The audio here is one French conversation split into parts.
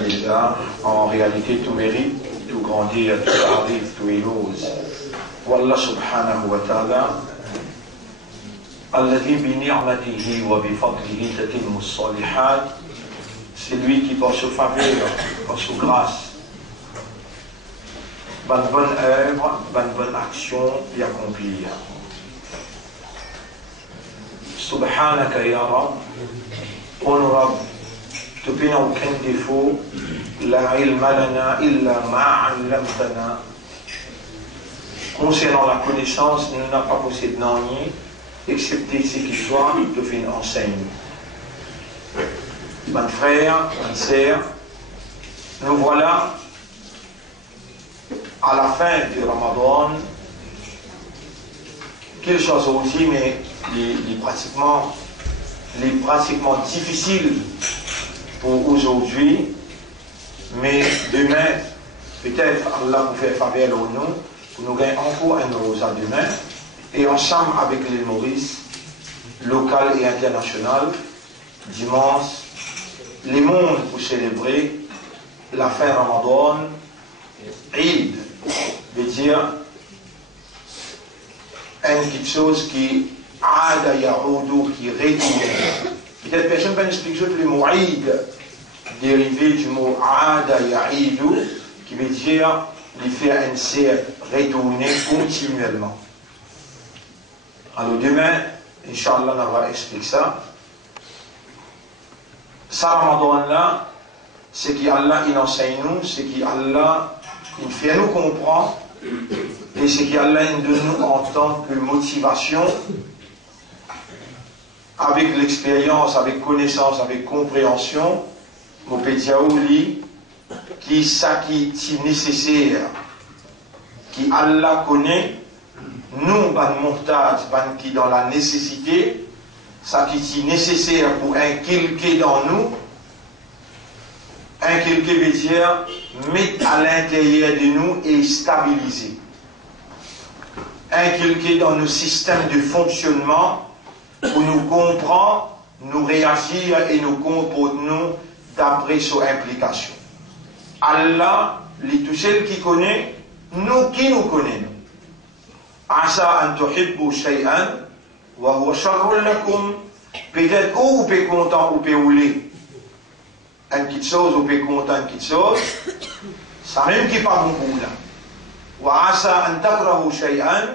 déjà, en réalité, tout mérite, tout grandir, tout arrive, tout élose. Wallah subhanahu wa ta'ala, alladhi bi ni'matihi wa bi fadlihi tatimmu as-salihat, c'est lui qui, par sa faveur, par sa grâce, bonne œuvre, bonne action y accomplir. Subhanaka ya Rab, honorable, tu n'as aucun défaut, la ilma lana illa ma 'allamtana. Concernant la connaissance, nous n'avons pas possédé rien, excepté ce qui soit, te fait une enseigne. Mes frères, mes sœurs, nous voilà à la fin du Ramadan, quelque chose aussi, mais les pratiquement difficile pour aujourd'hui, mais demain, peut-être Allah vous fait faveur au nous, pour nous gagner encore un rosa demain, et ensemble avec les Maurice, local et international, dimanche, les mondes pour célébrer la fin Ramadan, Eid, veut dire une chose qui Ada Yahoudou, qui retourne. Peut-être personne peut expliquer le mot Eid, dérivé du mot Ada Yahoudou, qui veut dire lui faire un cercle, retourner continuellement. Alors demain, Inch'Allah, on va expliquer ça. Ça, Ramadan-là, c'est qu'Allah il enseigne nous, c'est qu'Allah il fait nous comprendre, et c'est qu'Allah il donne nous en tant que motivation, avec l'expérience, avec connaissance, avec compréhension, mon pédiaouli, qui ça qui est nécessaire, qui Allah connaît, nous, ban montage, ban qui dans la nécessité, ça qui est nécessaire pour inculquer dans nous, inculquer veut dire mettre à l'intérieur de nous et stabiliser. Inculquer dans nos systèmes de fonctionnement pour nous comprendre, nous réagir et nous comporter nous d'après son implication. Allah, les tout seul qui connaît, nous qui nous connaissons. Asa an tuhibbu shay'an wa huwa sharrun lakum. Peut-être ou peut content ou peut rouler. Une petite chose ou peut content une petite chose. Ça même qui pas bon pour là. Wa asa an takrahu shay'an.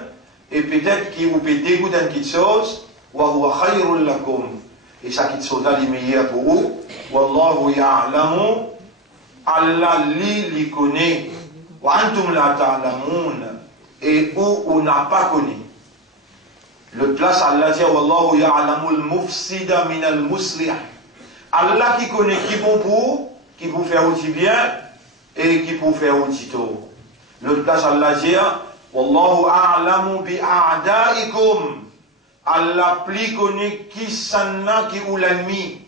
Et peut-être qui ou peut dégoûter une petite chose. Wa huwa khayrun lakum. Et ça petite chose là est meilleure pour vous. Wallahu ya'lamu. Allah li connaît. Wa antum la ta'lamun. Et où on n'a pas connu. Le place Allah dit Wallahu ya'lamul mufsida minal muslih. Allah qui connaît qui bon pour, qui pour faire aussi bien et qui pour faire aussi tôt. Le place Allah dit Wallahu a'lamu bi a'da'ikum. Allah plus connaît qui sanna qui ou l'ennemi.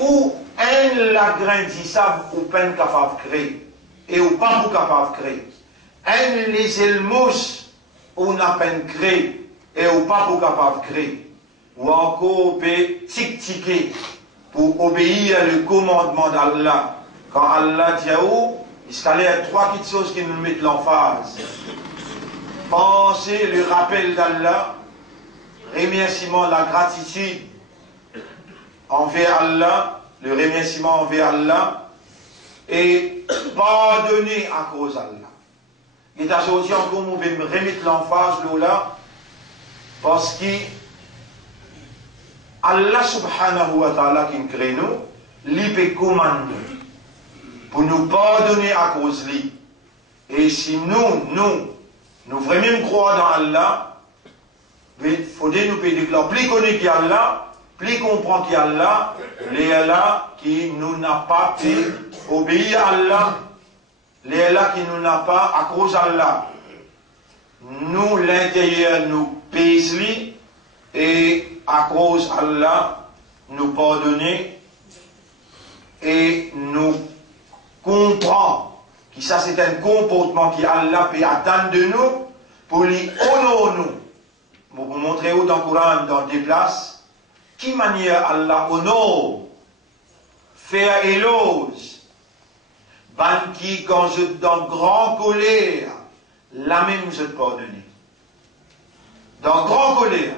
Ou un l'agrandissable ou peine capable de créer et ou pas pour capable de créer. Un les elmous on a peine créé et ou pas pour capable de créer. Ou encore tic-tiquer pour obéir le commandement d'Allah. Quand Allah dit il y a trois petites choses qui nous mettent l'emphase. Pensez le rappel d'Allah, remerciement, la gratitude envers Allah, le remerciement envers Allah et pardonner à cause d'Allah. Et aujourd'hui encore, on va me remettre l'emphase là, parce que Allah subhanahu wa ta'ala qui nous crée nous, lui peut commander pour nous pardonner à cause de lui. Et si nous vraiment croire dans Allah, il faudrait nous déclarer, plus connaître qui Allah, plus comprendre qui Allah, les Allah qui nous n'a pas fait obéir à Allah, les Allah qui nous n'a pas à cause d'Allah. Nous, l'intérieur, nous pèse et à cause d'Allah, nous pardonner et nous comprend que ça c'est un comportement qui Allah peut attendre de nous pour lui honorer nous. Pour vous montrer dans le Coran, dans des places, qui manière Allah honore faire éloge, ban qui, quand je dans grand colère, la même je te pardonne. Dans grand colère,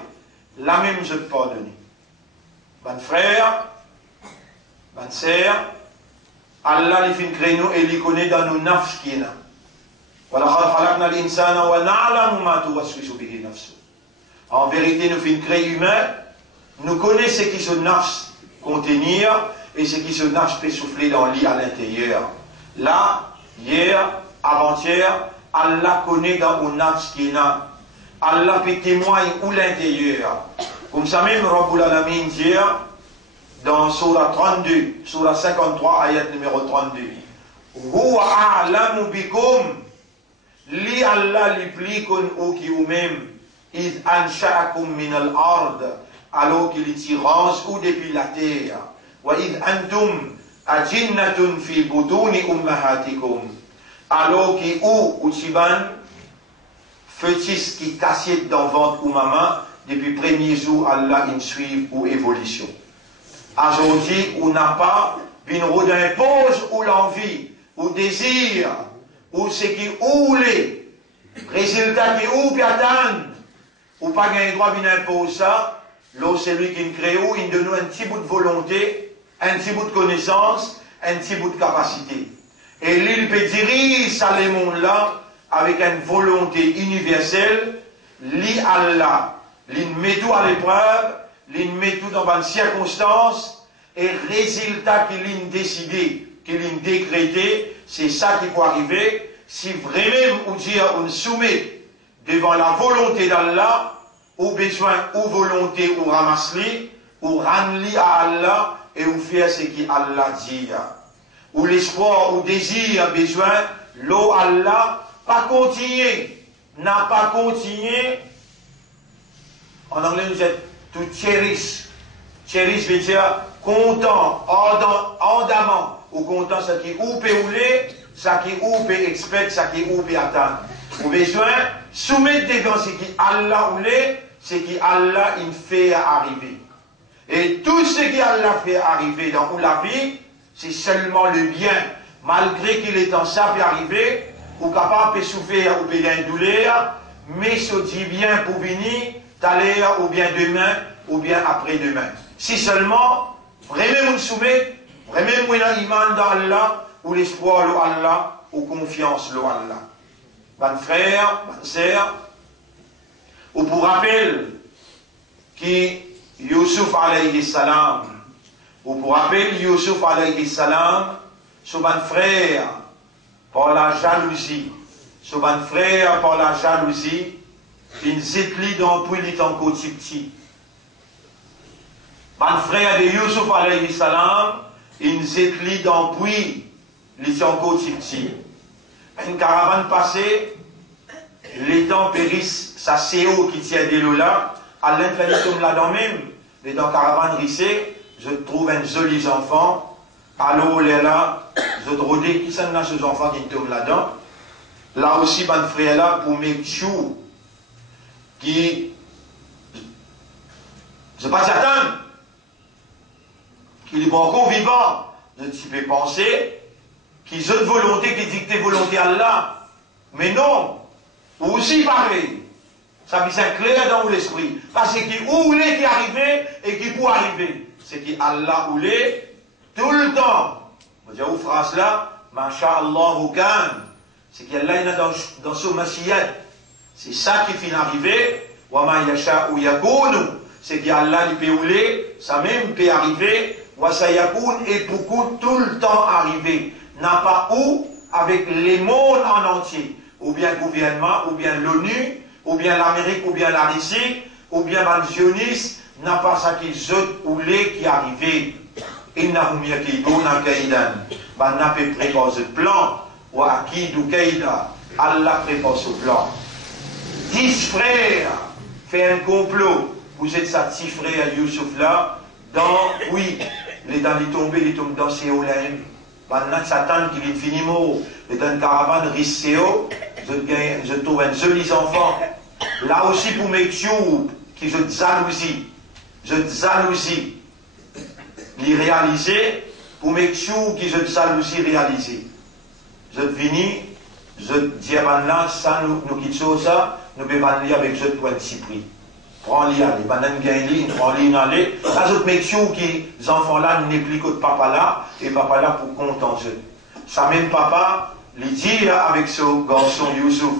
la même je te pardonne. Ban frère, ban sœur, Allah les fin créer nous et les connaît dans nos nafs qui est là. En vérité, nous fin créer humain, nous connaissons ce qui se nafs contenir et ce qui se nafs peut souffler dans lit à l'intérieur. Là, hier, avant-hier, Allah connaît dans nos nafs qui est là. Allah peut témoigner où l'intérieur. Comme ça même, Rabbul Alamin dit dans Surah 32, Surah 53, ayat numéro 32. Huwa a'lamu bikum, li Allah li plikun ou qui ou même, id ansha'akum min al-ard, alors qu'il tirance ou depuis la terre. Wa id antum ajinnatun fi butuni ummahatikum, alors qui ou tiban, fœtus qui cassait dans ventre ou maman, depuis le premier jour, Allah in suive ou évolution. Aujourd'hui, on n'a pas une roue d'impose ou l'envie, ou désir, ou ce qui ou les résultats qui ou attendent, ou pas gagner droit d'une impose ça, là c'est lui qui nous crée ou il donne un petit bout de volonté, un petit bout de connaissance, un petit bout de capacité. Et lui, il peut diriger ça les mondes là, avec une volonté universelle, li Allah, li met tout à l'épreuve, li met tout dans une circonstance, et résultat qu'il a décidé, qu'il a décrété, c'est ça qui peut arriver, si vraiment on dit, on soumet devant la volonté d'Allah, ou besoin, ou volonté, ou ramasse-li, ou rendre-li à Allah, et ou faire ce qu'Allah dit. Ou l'espoir, ou désir, besoin, l'eau Allah, pas continuer, n'a pas continué. En anglais, nous êtes to cherish. Cherish veut dire content, ardemment, ou content, ce qui ou peut rouler, ce qui ou peut expect, ce qui ou peut attendre. Ou besoin, soumettre devant ce qui Allah roulé, ce qui Allah il fait arriver. Et tout ce qui Allah fait arriver dans la vie, c'est seulement le bien. Malgré qu'il est en ça peut arriver, ou capable de souffrir ou de gagner douleur, mais se dit bien pour venir, tout à l'heure, ou bien demain, ou bien après-demain. Si seulement, vraiment nous soumet, vraiment nous avons l'iman dans Allah, ou l'espoir dans Allah, ou confiance dans Allah. Bon frère, bonne sœur, ou pour rappel, qui Yusuf alayhi salam, ou pour rappel, Yusuf alayhi salam, son bon frère, par la jalousie, son bon frère, par la jalousie, il s'étlit dans le puits, il est encore petit. Bon frère de Yusuf alayhi salam, il s'étlit dans le puits, il est encore petit. Une caravane passée, les temps périssent, ça c'est eux qui tient des lots là, à l'intérieur là-dedans même, les dans caravane rissée, je trouve un joli enfant, alors là, je trouve qui sont ces enfants qui tombent là-dedans. Là aussi, mon frère là, pour mes choux, qui, je ne pas attendre, qu'il est pas encore vivant, je peux penser, qu'ils ont une volonté qui dicte volonté à Allah. Mais non, ou aussi pareil. Ça me semble clair dans l'esprit. Parce que où il est qui arrivé et qui peut arriver. C'est qui Allah où l'est tout le temps. Vous dire une phrase là, Masha'Allah ou Khan. C'est qu'Allah il a dans son Mashiach. C'est ça qui finit arriver. Wa ma yasha ou yakounu. C'est qu'Allah il peut où l'est, ça même peut arriver. Wa sayakoun et beaucoup tout le temps arriver. N'a pas où avec les mondes en entier. Ou bien le gouvernement, ou bien l'ONU, ou bien l'Amérique, ou bien la Russie, ou bien les sionistes, n'a pas ça qui zut ou les qui arrivent. Innahum yakiduna kaidan. N'a pas préparé ce plan. Ou akidu kaida. Allah prépare ce plan. 10 frères fait un complot. Vous êtes ça 10 frères Youssouf là. Dans, oui, les dans les tombés, les tombent dans ces Oulaim. Maintenant, Satan qui vient finir mort. Les dans une caravane risséo. Je trouve un joli enfant. Là aussi pour mes tubes, qui je jalousie, les réaliser pour mes chou qui je jalousie réalisé. Je finis, je dis à là, ça nous quittons ça, nous pouvons aller avec je point de prix. Prends-les aller, banane gagne, prends-les aller. Les autres mes chou qui, les enfants là, n'est plus que papa là, et papa là pour compte en jeu. Ça même papa, il dit avec ce garçon Youssouf,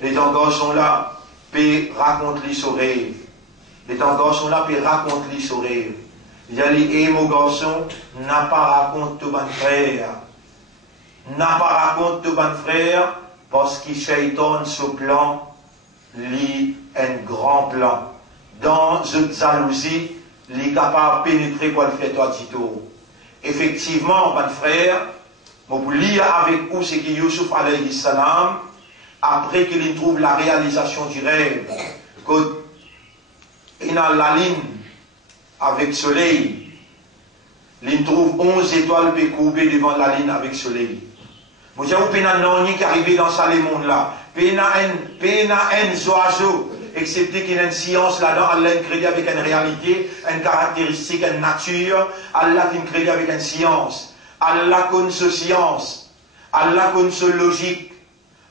les garçons là, puis raconte les rêve. Les garçons là, puis raconte les rêve. Il a dit, mon garçon, n'a pas raconte tout bon frère. N'a pas raconte tout bon frère, parce qu'il shaitan ce plan, lit un grand plan. Dans une jalousie, il est capable de pénétrer quoi le fait toi, Tito. Effectivement, bon frère, je vous lire avec vous, c'est que Youssouf alayhi salam, après qu'il trouve la réalisation du rêve, qu'il a la ligne avec soleil, il trouve 11 étoiles courbées devant la ligne avec soleil. Vous savez, il y a un nani qui est arrivé dans ce monde-là. Il y a un oiseau, excepté qu'il y a une science là-dedans, Allah a créé avec une réalité, une caractéristique, une nature. Allah a créé avec une science. Allah connaît ce science. Allah connaît ce logique.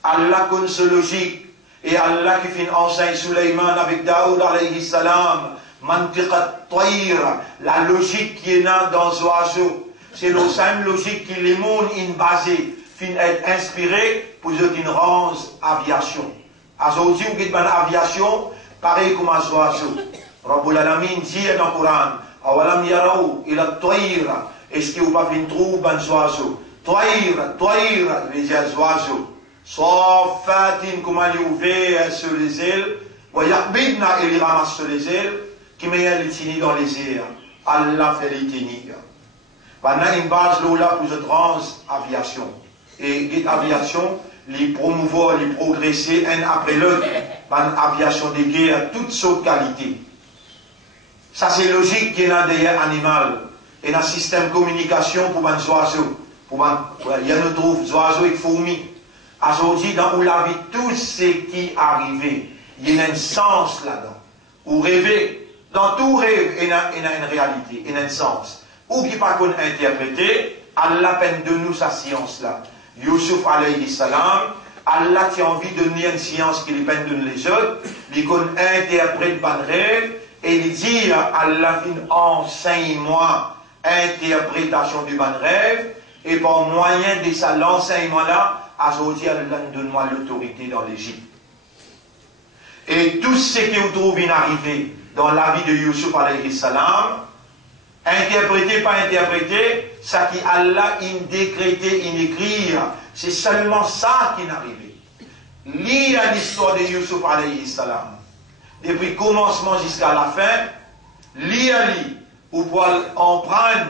Allah connaît ce logique. Et Allah qui fait enseigner Suleiman avec Daoud alayhi salam. Mantiqat Tayr, la logique qui est là dans l'oiseau. C'est la même logique qui les mondes in basé, fin être inspiré pour une range aviation. Aujourd'hui, vous avez une aviation, pareil comme un oiseau. Rabbul Alamin dit dans le Coran, Awalam yarau ila Tayr, est-ce que vous n'avez pas trouvé un oiseau? Tayr, les oiseaux. Sauf fatin, comment il est ouvert sur les ailes, ou yaqbidna, il ramasse sur les ailes, qui met les tini dans les airs. Allah fait les tenir. Maintenant, une base là pour cette trans-aviation. Et cette aviation, les promouvoir, les progresser, un après l'autre, une aviation de guerre, toutes sortes de qualités. Ça, c'est logique qu'il y a derrière animal. Et un système de communication pour les oiseaux. Il y a d'autres oiseaux et fourmis. Aujourd'hui, dans où la vie, tout ce qui est arrivé, il y a un sens là-dedans. Ou rêver. Dans tout rêve, il y a une réalité, il y a un sens. Ou qui pas qu'on interpréter, Allah peine de nous sa science là. Youssouf alayhi salam, Allah qui a envie de donner une science qui lui peine de nous les autres, il qu'on interprète ban rêve, et il dit, Allah enseigne-moi interprétation du ban rêve, et par moyen de ça, l'enseignement là, aujourd'hui, Allah donne-moi l'autorité dans l'Égypte. Et tout ce qui vous trouve inarrivé, dans la vie de Youssouf alayhi salam, interprété, pas interprété, ça qui Allah in décrété, in écrit, c'est seulement ça qui est arrivé. Lire l'histoire de Youssouf alayhi salam, depuis le commencement jusqu'à la fin, lire pour pouvoir en prendre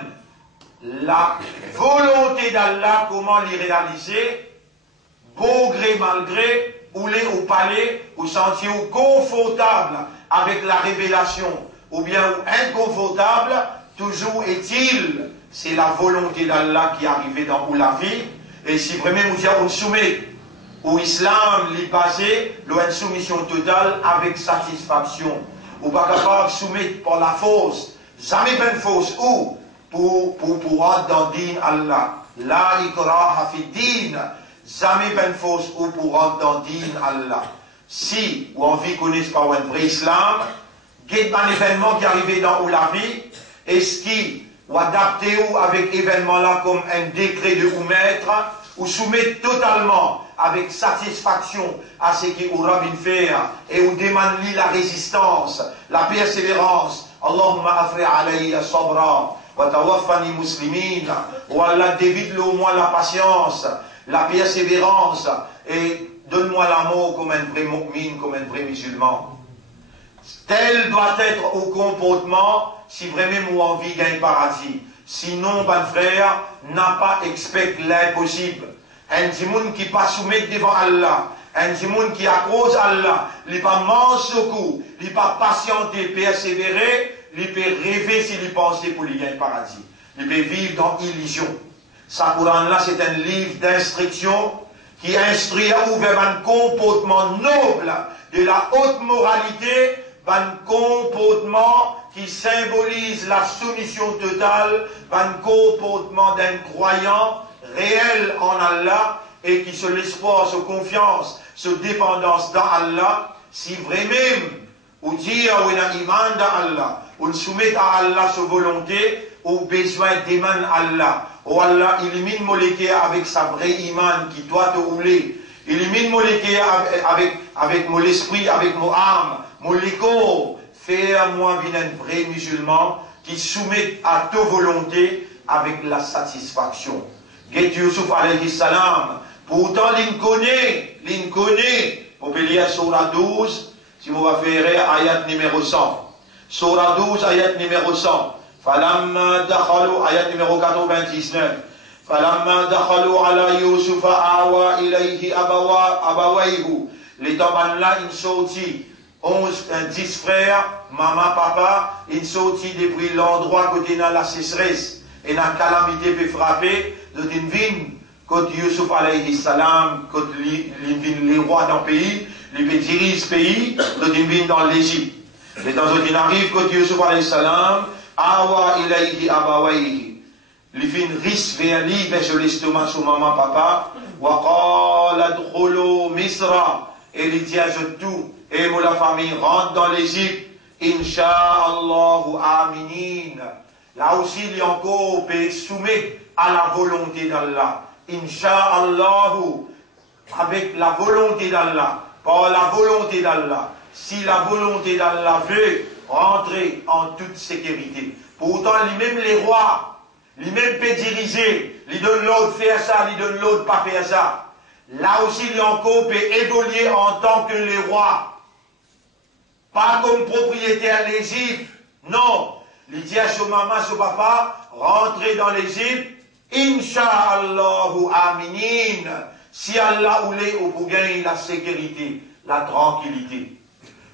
la volonté d'Allah, comment l'y réaliser, beau gré, mal gré, ou les au palais, ou sentir confortable avec la révélation, ou bien inconfortable, toujours est-il, c'est la volonté d'Allah qui est arrivée dans la vie, et si vraiment nous avons soumis, où l'islam est basé, une soumission totale avec satisfaction, ou pas capable de soumettre par la force, jamais ben force, ou pour rentrer dans le din Allah, la ikraha fi din, jamais ben force, ou pour rentrer dans le din Allah. Si ou envie connaissent pas un vrai islam, il y a un événement qui est arrivé dans la vie, est-ce qui ou adapté ou avec événement là comme un décret de ou maître, ou soumettre totalement avec satisfaction à ce qui ou rabin faire et ou demande la résistance, la persévérance. Allahumma afri alayya sabra wa tawaffani muslimin, ou Allah dévide-le au moins la patience, la persévérance et donne-moi l'amour comme un vrai mu'min, comme un vrai musulman. Tel doit être au comportement si vraiment nous envie gagne paradis. Sinon, ben frère, n'a pas expecté l'impossible. Un dimoun qui pas soumettre devant Allah, un dimoun qui à cause Allah, il pas mange au coup, il pas patienter, persévérer, il peut rêver s'il pensait pour lui gagner paradis. Il peut vivre dans illusion. Ça, Coran là, c'est un livre d'instruction qui instruit à ouvrir un comportement noble de la haute moralité un comportement qui symbolise la soumission totale, un comportement d'un croyant réel en Allah et qui se l'espoir, se confiance, se dépendance dans Allah, si vraiment ou dire ou un iman dans Allah, ou soumet à Allah sa volonté, ou besoin d'aiman Allah, ou Allah élimine moléké avec sa vraie iman qui doit te rouler, élimine moléké avec mon esprit, avec mon âme, mon corps, faire moi un vrai musulman qui soumet à ta volonté avec la satisfaction. Get Yusuf alayhi salam, pourtant l'inconnu, on peut lire Surah 12, si vous référez à ayat numéro 100. Surah 12, ayat numéro 100. Falamma dakhalu, ayat numéro 99. Falamma dakhalu ala Yusuf awa ilayhi abawayhu. Les tomans là, ils sortis 10 frères, maman, papa, ils sortis depuis l'endroit côté dans la sécheresse. Et la calamité peut frapper de Dinvin, côté Yusuf alayhi salam, côté les rois d'un pays, les dirigent ce pays, de Dinvin dans l'Égypte. Et dans un arrive côté Yusuf alayhi salam, awa ilayhi abawayhi. Les fin risque vers lui, vers l'estomac sur maman, papa, wa qala dkhulu Misra. Et il dit à tout, et moi la famille rentre dans l'Égypte, Inch'Allahu aminin. Là aussi, il y a encore soumis à la volonté d'Allah. Inch'Allahu, avec la volonté d'Allah, par la volonté d'Allah. Si la volonté d'Allah veut rentrer en toute sécurité. Pourtant, même les rois, lui-même peut diriger, lui donne l'autre faire ça, lui donne l'autre pas faire ça. Là aussi, il y a encore peut évoluer en tant que les rois. Pas comme propriétaire de l'Égypte. Non. Il dit à son maman, son papa, rentrez dans l'Égypte. Inch'Allahu aminin. Si Allah voulait, on peut gagner la sécurité, la tranquillité.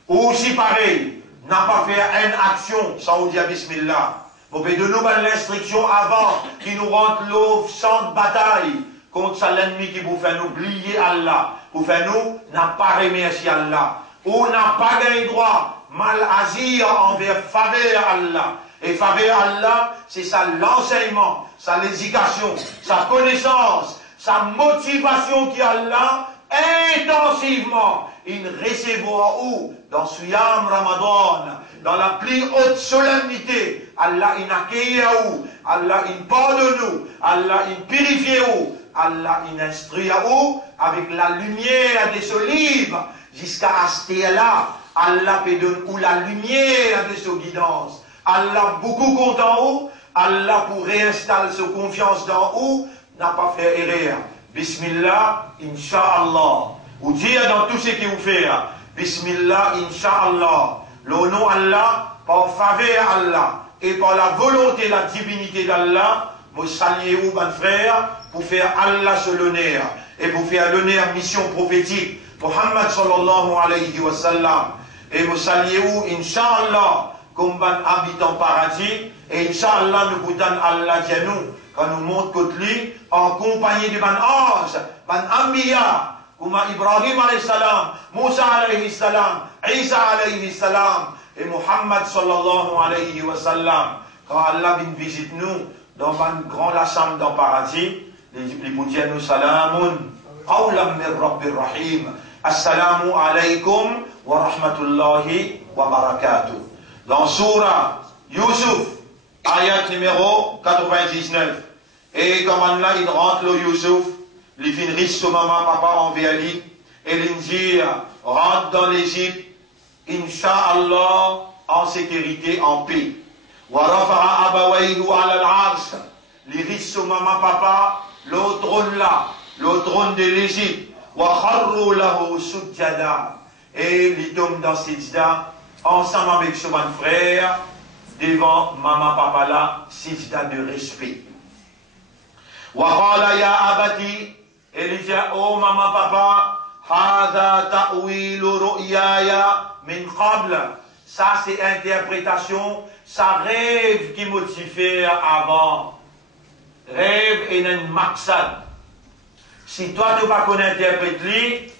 Ou si pareil, n'a pas fait une action sans vous dire Bismillah. Vous pouvez donner l'instruction avant qui nous rentre l'eau sans bataille contre l'ennemi qui vous fait oublier Allah. Vous fait nous, n'a pas remercié Allah. Ou n'a pas gagné droit, mal agir envers faveur Allah. Et faveur Allah, c'est ça l'enseignement, sa l'éducation, sa connaissance, sa motivation qui Allah intensivement. Il recevra où? Dans Suyam Ramadan, dans la plus haute solennité. Allah il accueille où? Allah il pardonne nous. Allah il purifie où? Allah il instruit où? Avec la lumière de ce livre. Jusqu'à acheter là, Allah peut donner où la lumière de sa guidance. Allah beaucoup content où? Allah pour réinstaller sa confiance dans où? N'a pas fait erreur. Bismillah, Inch'Allah. Ou dire dans tout ce que vous faites, Bismillah, Inch'Allah. Le nom Allah, par faveur Allah, et par la volonté, la divinité d'Allah, vous saluez vous, mon frère, pour faire Allah sur l'honneur, et pour faire l'honneur mission prophétique, Muhammad sallallahu alayhi wa sallam, et vous saluez vous, Inch'Allah, comme un habitant paradis, et Inch'Allah, nous vous donne Allah à nous, quand nous montre contre lui, en compagnie de ban ange, ban ambiya, comme Ibrahim alayhi salam, Moussa alayhi salam, Isa alayhi salam, et Muhammad sallallahu alayhi wa sallam. Quand Allah vient visiter nous, dans un grand lassam dans le paradis, les vous disent nous salamun, qawlam min rabbir rahim, assalamu alaykum wa rahmatullahi wa barakatuh. Dans Surah Yusuf, ayat numéro 99. Et comme là, il rentre le Yusuf, il fait riche son maman, papa envers lui, et il dit, rentre dans l'Égypte, Inch'Allah, en sécurité, en paix. Wa rafa'a abawayhu ala al-arsh. Les riches son maman, papa, le trône là, le trône de l'Égypte. Wa kharru lahu sujjada. Et il tombe dans sijda, ensemble avec son frère, devant maman, papa là, sijda de respect. Wa qala ya abati, et il dit, oh maman, papa, hada ta'wilu ru'yaya min qabl. Ça c'est interprétation, ça rêve qui motivait avant. Rêve et un maksad. Si toi tu ne vas pas interpréter,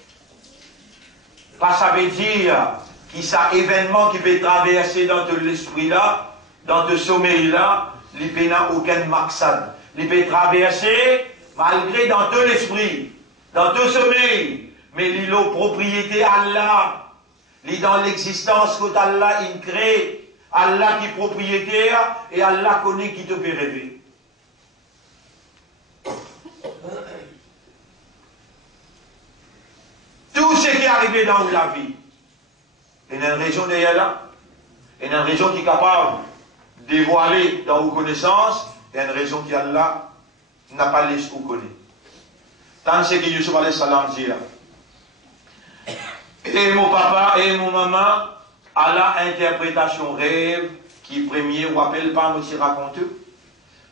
ça veut dire qui ça événement qui peut traverser dans tout l'esprit là, dans ce sommeil là, il n'a aucun maksad. Il peut traverser malgré dans tout l'esprit, dans tout sommeil, mais il a propriété Allah. Il est dans l'existence que Allah il crée, Allah qui est propriétaire et Allah connaît qui te peut rêver. Tout ce qui est arrivé dans la vie, il y a une région derrière là, il y a une région qui est capable de dévoiler dans vos connaissances, il y a une région qui Allah n'a pas laissé vous connaître. Tant ce que Yusuf alayhi salam dit là. Et mon papa et mon maman, à la interprétation rêve, qui premier, vous rappelle pas, moi, si raconte.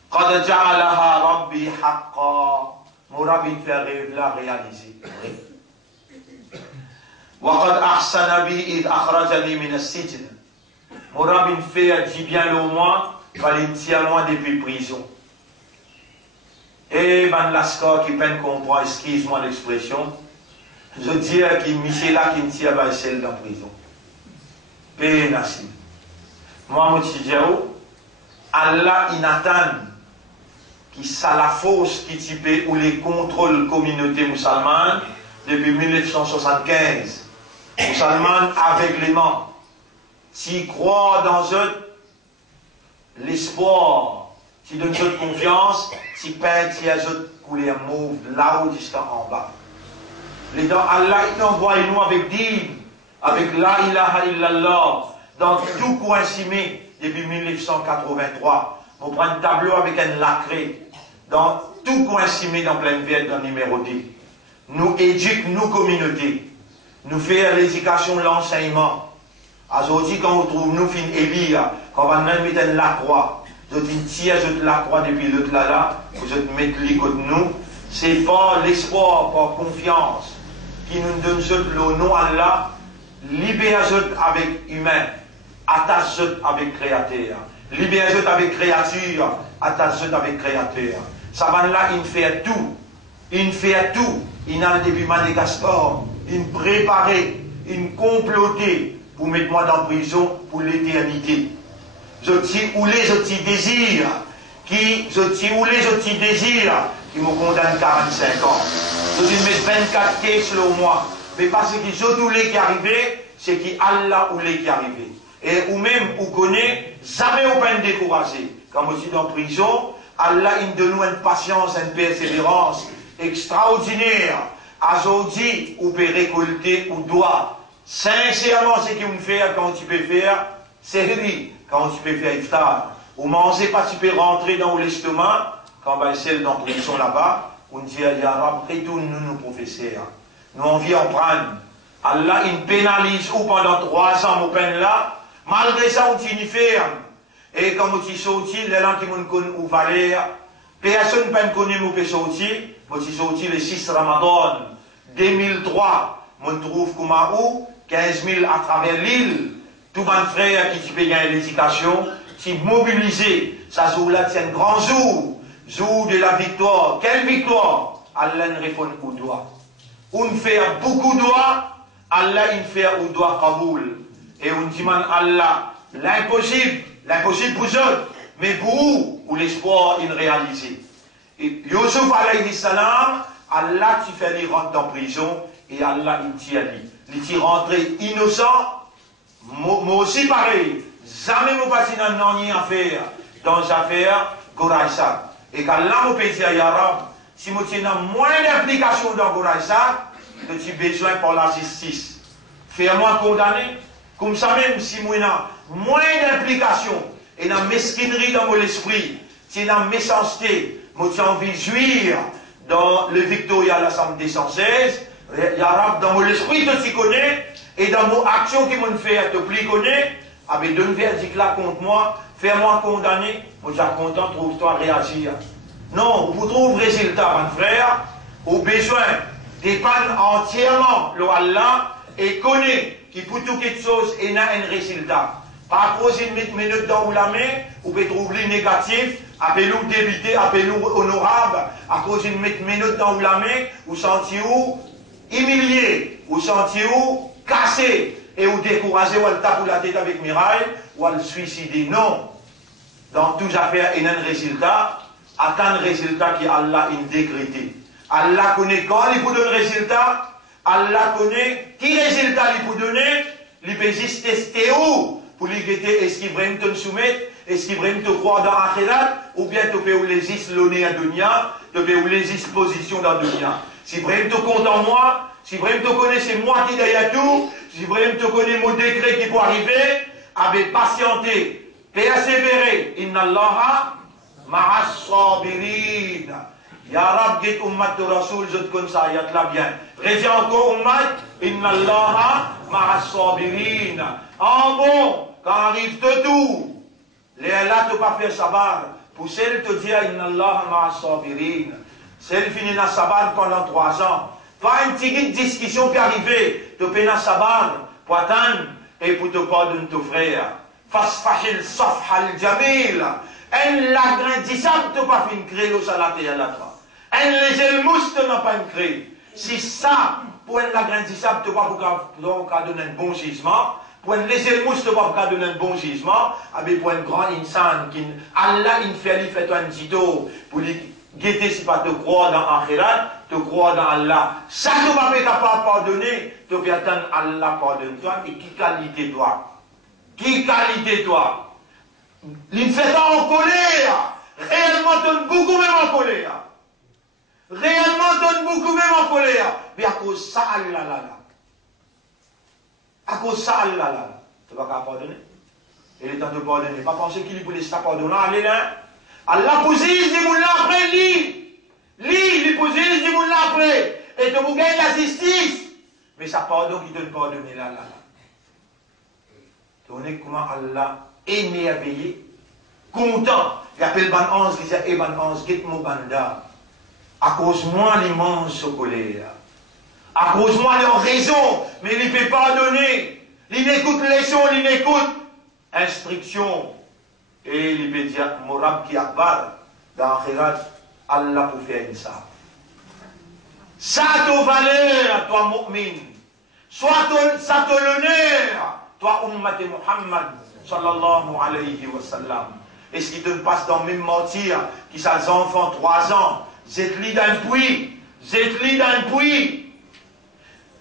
Quand ja'alaha rabbi haqqa, mon rabbi fait rêve là réalisé. وقد أحسن بي إذ أخرجني من السجن. Mon rabbi fait dit bien le moi, fallait tirer moi depuis prison. Et ben l'ascor qui peine comprend, excuse-moi l'expression, je dis que Michel là qui me tire par celle dans prison. Et Nassim. Moi, je dis, Allah inattend qui ça la force qui type ou les contrôles communauté musulmane depuis 1975. Musulmane aveuglément. S'ils croient dans eux, l'espoir, s'ils donnent eux confiance, s'ils peignent, s'ils eux couler un mauve là où ils sont en bas. Les dents, Allah, il envoie nous avec dîme, avec la ilaha illallah, dans tout coïncidé depuis 1983. On prend un tableau avec un lacré, dans tout coïncidé dans pleine ville, dans le numéro 10. Nous éduquons nos communautés, nous faisons l'éducation, l'enseignement. Aujourd'hui, quand on trouve nous fin élire, quand on va même mettre la croix, je tire la croix depuis l'autre là, vous mettez les côtés de nous, c'est pas l'espoir, pas confiance, qui nous donne le nom Allah, libère avec humain, attache avec créateur, libère avec créature, attache avec créateur. Ça va là, il fait tout, il a depuis Madagascar, il préparé, il comploté pour mettre moi dans prison pour l'éternité. Je désire, qui me condamne 45 ans. Je dis mettre 24 caisses sur moi. Mais parce que je voulais qui arrivé, c'est qui Allah ou les qui arrivé. Et ou même, ou connaît, jamais on peut décourager. Quand je suis dans prison, Allah il donne nous une patience, une persévérance extraordinaire. Aujourd'hui, on peut récolter ou doit. Sincèrement, ce qu'il me fait quand tu peux faire, c'est lui. Quand tu peux faire iftar. Ou manger pas, tu peux rentrer dans l'estomac. Quand ben, celle dans prison là-bas, on dit à Yarab, retourne-nous nos professeurs. Nous on vient en prendre. Allah, il pénalise ou pendant 3 ans, mon peine là. Malgré ça, on t'y ferme. Et quand on t'y sorti, les gens qui m'ont connu ou valère, personne ne connaît mon péché sorti. Moi, t'y sorti le 6 Ramadan 2003. On trouve comme à où 15 000 à travers l'île. Tout mon frère qui peut gagner l'éducation, qui mobilisé. Ça jour-là, c'est un grand jour. Jour de la victoire. Quelle victoire? Allah ne répond au doigt. On fait beaucoup de doigts, Allah il fait au doigt Kaboul. Et on demande Allah l'impossible pour eux, mais pour vous, où l'espoir il réalisé. Et Yusuf alayhi salam, Allah qui fait les rentrer en prison, et Allah il t'y a dit. Il t'y rentré innocent, moi aussi pareil. Jamais mon pas dans rien à faire dans les affaires Goraïsa. Et qu'Allah me peut dire, Ya Rab, si moi tiens moins d'implication dans Goraïsa, que tu as besoin pour la justice. Fais-moi condamner. Comme ça même, si moi j'ai moins d'implication et dans mesquinerie dans mon esprit, si dans méchanceté, moi j'ai envie de jouir dans le Victoria à l'Assemblée 216, Ya Rab, dans mon esprit, tu connais, et dans mon action qui m'a fait, tu plus connais, avec deux verdicts là contre moi, fais-moi condamner, moi j'ai content, trouve-toi réagir. Non, vous trouvez résultat, mon frère, au besoin, dépendre entièrement le Allah et connaît qui pour tout quelque chose et n'a un résultat. Pas à cause d'une minute dans la main, vous pouvez trouver négatif, appelez-vous débité, appelez-vous honorable, à cause d'une minute dans la main, vous sentez-vous humilié, vous sentez-vous cassé. et ou décourager, ou le taper la tête avec miraille, ou le suicider. Non. Dans toute affaire, il y a un résultat, attendre un résultat qui Allah a décrété. Allah connaît quand il peut donner un résultat, Allah connaît qui résultat il peut donner, il peut juste tester où, pour lui guetter, est-ce qu'il veut te soumettre, est-ce qu'il veut te croire dans Akhirat, ou bien tu peux les juste l'onner à Dunya, tu peux les juste position dans Dunya. Si vraiment te compte en moi, si vraiment te connais, c'est moi qui derrière tout, si vraiment te connais mon décret qui peut arriver, avec patienter, persévérer, inna Allah ma'as sabirin. Ya Rab, get ummat de Rasoul, je te connais ça, ayat là bien. Réviens encore ummat, inna Allah ma'as sabirin. En bon, quand arrive de tout, les Allah te pas faire sabar, pour celle te dire inna Allah ma'as sabirin. Celle finit dans sabar pendant 3 ans. Pas une petite discussion qui arrive, te payer dans sabar, pour attendre et pour te pardonner ton frère. Fasfahil safhal jamil. En l'agrandissable te pas fin créer le salaté à la fois. En les elmous te n'a pas une créé. Si ça, pour l'agrandissable te pas pour donner un bon gisement, pour les elmous te pas donner un bon gisement, avec pour un grand insan qui Allah il fait un tito pour lui guetter si pas te croire dans Akhirat, te croire dans Allah. Ça ne va pas capable pardonner, te peux attendre Allah pardonne toi et qui qualité toi? Qui qualité toi? Il fait ça en colère. Réellement donne beaucoup même en colère. Réellement donne beaucoup même en colère. Mais à cause de ça, Allah là. À cause de ça, Allah là. Tu ne vas pas pardonner. Il est temps de pardonner. Pas penser qu'il voulait se pardonner. Allez là. Allah pose les démons là après, lit, il pose les démons là après, et tu vous gagnes la justice. Mais ça pardon qui te pardonner là. Tu vois comment Allah est merveilleux, content. Il appelle ban 11, il dit, eh ban 11, get mon banda. À cause moi, l'immense colère. À cause moi, ils ont raison, mais il ne peut pas pardonner. Il écoute leçon, il écoute instruction. Et il peut dire, Morab qui akbar, dans Akhirat, Allah pour faire une ça. Ça te valeur, toi mu'min. Soit ça te l'honneur, toi ummat Muhammad, sallallahu alayhi wa sallam. Et ce qui te passe dans le même mentir, qui sont des enfants 3 ans, z'êtes-li dans le puits,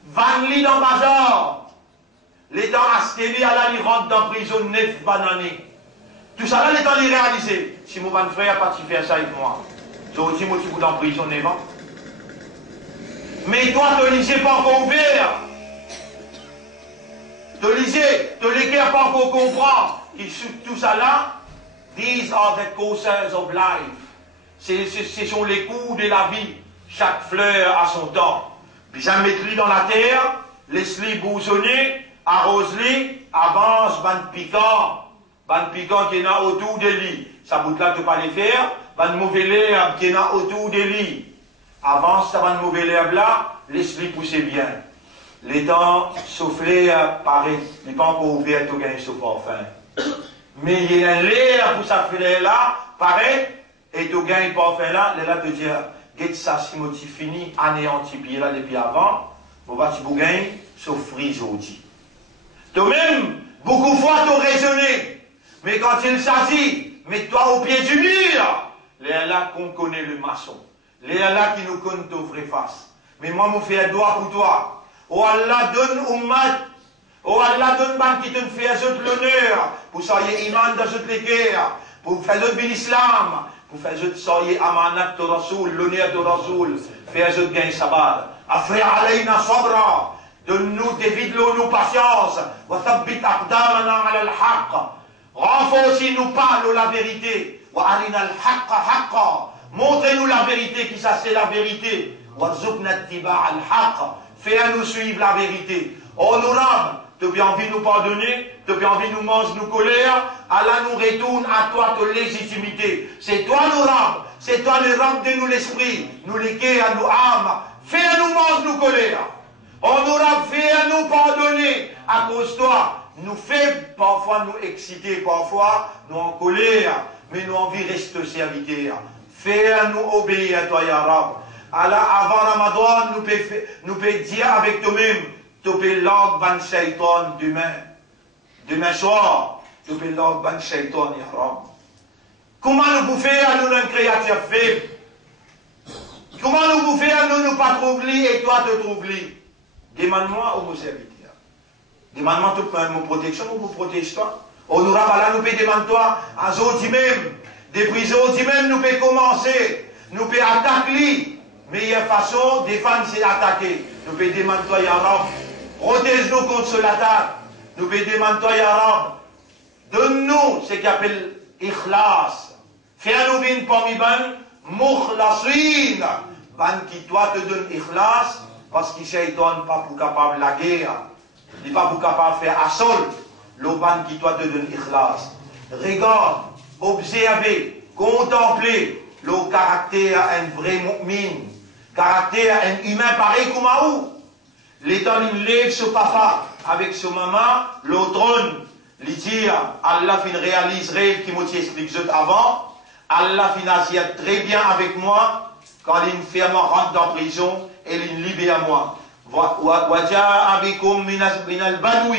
van-li dans le bazar, les temps à Stéli, Allah, il rentre dans la prison 9 bananes. Tout ça là, les temps de réaliser. Si mon frère n'a pas faire ça avec moi, j'aurais dit, moi, tu es dans la prison 9 ans. Mais toi, te lisez pas encore ouvert. Te lisez, te l'équerre pas encore comprendre. Et tout ça là, these are the courses of life. Ce sont les coups de la vie. Chaque fleur a son temps. Puis ça met-lui dans la terre, laisse-lui bousonner, arrose-lui, avance, ban piquant. Ban piquant qui est là autour de lui. Ça bout là, tu peux pas les faire. Ban mauvais l'herbe qui est là autour de lui. Avance, ça va de mauvais l'herbe là, laisse-lui pousser bien. Les dents soufflées, pareil, il n'est pas encore ouvert, tout gagne sauf enfin. Mais il y a l'air pour ça faire là, pareil, et tout gagne pas enfin là, là te dire, get ça, si tu fini, anéanti, puis là, depuis avant, vous va tu gagner, sauf frise aujourd'hui. Toi-même, beaucoup de fois, tu raisonné. Mais quand il s'agit, mets-toi au pied du mur. Les là qu'on connaît le maçon. Les là qui nous connaissent ta vraie face. Mais moi, je fais un doigt pour toi. Oh Allah, donne ummat. Oh Allah, donne ban qui te fait à l'honneur. Pour soyez iman dans cette guerre. Pour faire l'islam. Pour faire soyez amanat de Rasoul, l'honneur de Rasoul. Faire gain sabar. Afri alayna sabra. Donne-nous, dévide-nous patience. Wa thabbit aqdamana ala al-haqq. Renforcez-nous pas la vérité. Wa arina al-haqqa haqqa. Montrez-nous la vérité, qui ça c'est la vérité. Wa zubna tiba al-haqq. Fais-nous suivre la vérité. Honorable, tu as bien envie de nous pardonner, tu as bien envie de nous manger nos colères, Allah nous retourne à toi ta légitimité. C'est toi l'honorable, c'est toi le rab de nous l'esprit, nous l'équer à nos âmes. Fais-nous manger nos colères. Honorable, fais-nous pardonner à cause de toi. Nous fait parfois nous exciter, parfois nous en colère, mais nous envie de rester serviteur. Fais-nous obéir à toi, Ya Rab. Allah, avant Ramadan, nous pouvons dire avec toi-même, tu peux l'ordre ban shaitan demain soir, tu peux l'ordre ban shaitan, ya Rab. Comment nous pouvons faire, nous, une créature faible? Comment nous pouvons faire, nous pas troubler et toi te troubler? Demande-moi au mon serviteur. Demande-moi tout mon protection, ou vous protège toi. On nous pas là, nous peut demander toi, à Zodi même. Depuis Zodi même, nous peut commencer. Nous peut attaquer. Meilleure façon, défendre, c'est attaquer. Nous peut demander toi, ya Rab. Protège-nous contre l'attaque. Nous peut demander toi, ya Rab. Donne-nous ce qu'on appelle ikhlas. Fais-nous bien parmi ban, mukhlasin. Ban qui toi te donne ikhlas, parce qu'il shaitan pas pour capable la guerre. Il n'est pas pour capable de faire assaut. Le ban qui toi te donne ikhlas. Regarde, observez, contemplez le caractère d'un vrai mu'min. Caractère un humain pareil comme à où. L'état il lève ce papa avec ce maman, le trône. Il dit, Allah fin réalise rêve qui m'ont expliqué avant. Allah fin agit très bien avec moi. Quand il me fait rentre dans la prison, et il me libère moi. وَجَاءَ بِكُم مِّنَ الْبَدْوِ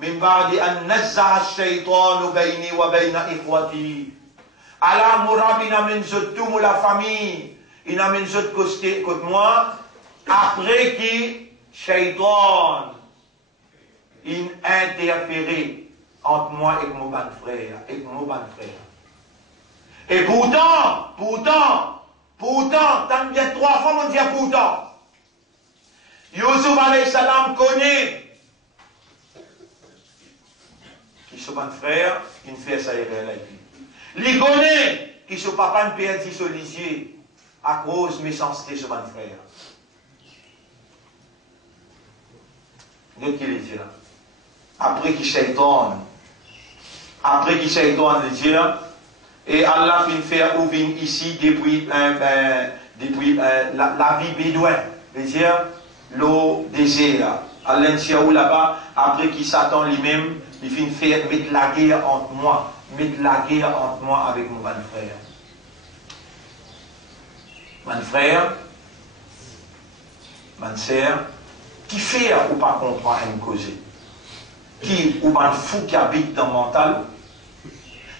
مِنْ بَعْدِ أَنْ نَزَّعَ الشَّيْطَانُ بَيْنِي وَبَيْنَ إِخْوَتِي. Allah mourab, il amène tout la famille, il amène côté moi, après qui, shaitan, il interféré entre moi et mon bon frère, Et pourtant, tant bien 3 fois, on dit pourtant. Yusuf alayhi salam connaît qui son bon frère, il fait ça et il connaît qui son papa ne peut être dissocié à cause de méchanceté de son bon frère. Donc il est dit là. Après qu'il shaitan le dit et Allah fin faire ou vin ici depuis la vie bédouin, c'est-à-dire le désert. Allah où là-bas, après qu'il Satan lui-même, il fin faire mettre la guerre entre moi avec mon bon frère. Mon frère, ma sœur, qui fait ou pas comprendre une cause, qui ou un fou qui habite dans le mental,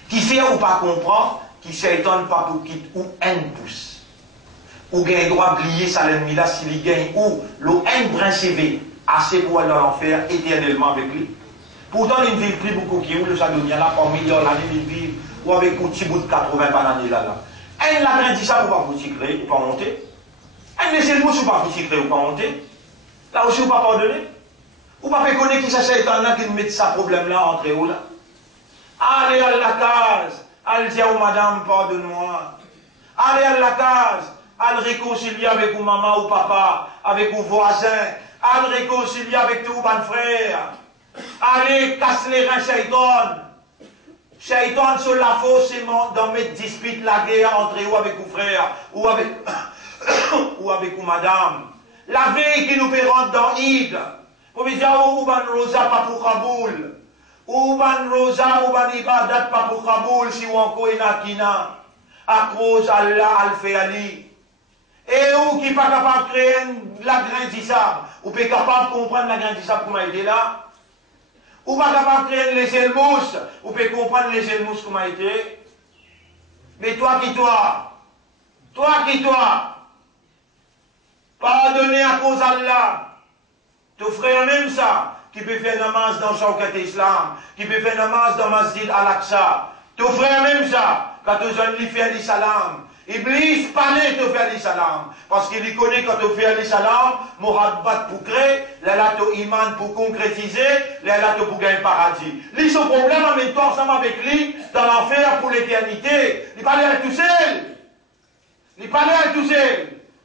qui fait ou pas comprendre, qui s'étonne pas pour quitter ou un pouce. Ou gagne droit oublier ça l'ennemi là s'il gagne ou le un brin CV assez pour aller dans l'enfer éternellement avec lui. Pourtant il ne vit plus beaucoup qui ou le Sadonia là par millions l'année il vit ou avec un petit bout de 80 bananes là. Un la dit ça pour pas vous tirer ou pas monter. Un laisser le mot sur pas vous tirer ou pas monter. Là aussi ou pas pardonner. Ou pas faire connaître qui ça c'est là qui met ça problème là entre eux là. Allez à la case, allez dire oh madame pardonne-moi. Allez à la case. Allez réconcilier avec vos maman ou papa, avec vos voisins, allez réconcilier avec tous vos frères, allez casser les reins shaitan. Shaitan sur la fausse, c'est dans mettre dispute la guerre entre vous avec vos frères, ou avec, ou avec vos madame. La veille qui nous fait rentrer dans l'île, vous me dites, ou ban rosa pas pour Kaboul, ou ban rosa ou ban ibadat pas pour Kaboul, si ou encore inakina, à cause Allah al-fait ali. Et où qui n'est pas capable de créer la graine d'Issab, ou pas capable de comprendre la graine d'Issab comment elle est là, ou pas capable de créer les elmous, ou pas comprendre les elmous comment elle était. Mais toi, pardonner à cause d'Allah, ton frère même ça, qui peut faire namaz dans Shawkat Islam, qui peut faire namaz dans Masjid Al-Aqsa, ton frère même ça, quand tu as lui fait salam. Iblis parlait de faire salam parce qu'il connaît quand on fait salam, Mourad pour créer, là to iman pour concrétiser, là to pour gagner le paradis. Lui son problème en même temps ensemble avec lui dans l'enfer pour l'éternité. Il parlait à tout seul.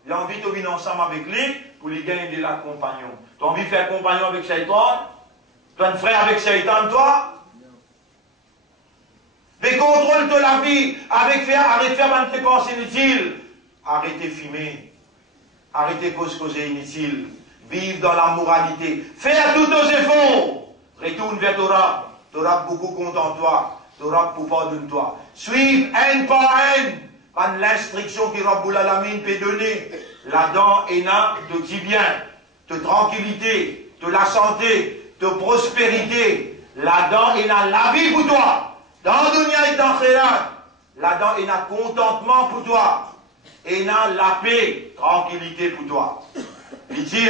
Il a envie de venir ensemble avec lui pour lui gagner de la compagnon. Tu as envie de faire compagnon avec Shaitan? Tu as un frère avec Shaitan toi? Mais contrôle de la vie, arrête de faire des pensées inutiles. Arrêtez de fumer. Arrêtez de causer inutile. Vive dans la moralité. Fais tous tes efforts. Retourne vers Torah. Torah beaucoup compte en toi. Torah pour pardonner toi. Suive un par un. Par l'instruction que Rabbul Alamin peut donner. Là-dedans, il y a de bien, de tranquillité, de la santé, de prospérité. Là-dedans, il y a la vie pour toi. Dans le dunya et dans Khayat. Là-dedans, il y a contentement pour toi. Et il y a la paix, tranquillité pour toi. Il dit,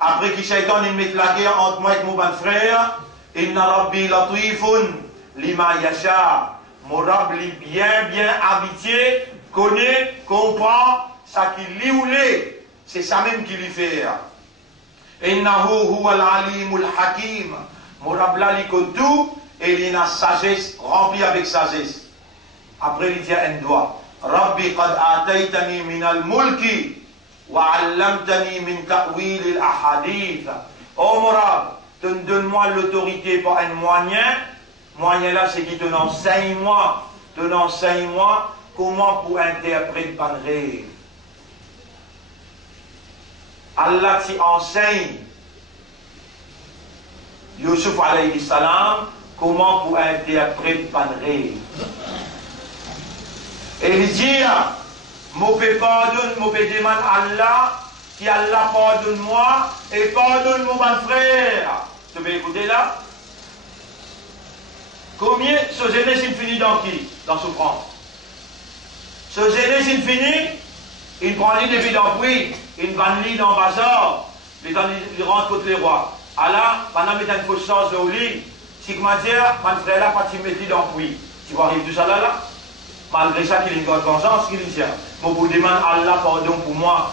après que Shaitan il met la guerre entre moi et mon bon frère, Inna Rabbi latifun lima yasha. Mon Rab bien habitué, connaît, comprend, ça qui lit ou l'est. C'est ça même qui lui fait. Innahu huwa al-alimul hakim. Mon Rab là, il connaît tout et il a sagesse, remplie avec sagesse. Après, il dit un doigt. Rabbi qad ataytani min al-mulki wa 'allamtani min ta'wil al-ahadith. Oh mon Rab, donne-moi l'autorité pour un moyen. Moyen là, c'est qui te enseigne moi comment pour interpréter un rêve. Allah t'y enseigne Yusuf alayhi salam comment pour interpréter un rêve. Et il dit, mon père pardonne, mon père demande Allah, qui Allah pardonne-moi et pardonne mon bon frère. Tu peux écouter là? Combien ce jeunesse il finit dans qui? Dans souffrance. Ce jeunesse il finit, il prend l'île depuis dans Puy, il va l'île dans Bazar, il rentre contre les rois. Alors, pendant qu'il y a une fausse chance au lit, si comment dire, mon frère là, pas tu mets dans Puy. Tu vois arriver tout ça là? Malgré ça, qu'il a une grande conscience, qu'il dit, mon vous demande Allah pardon pour moi.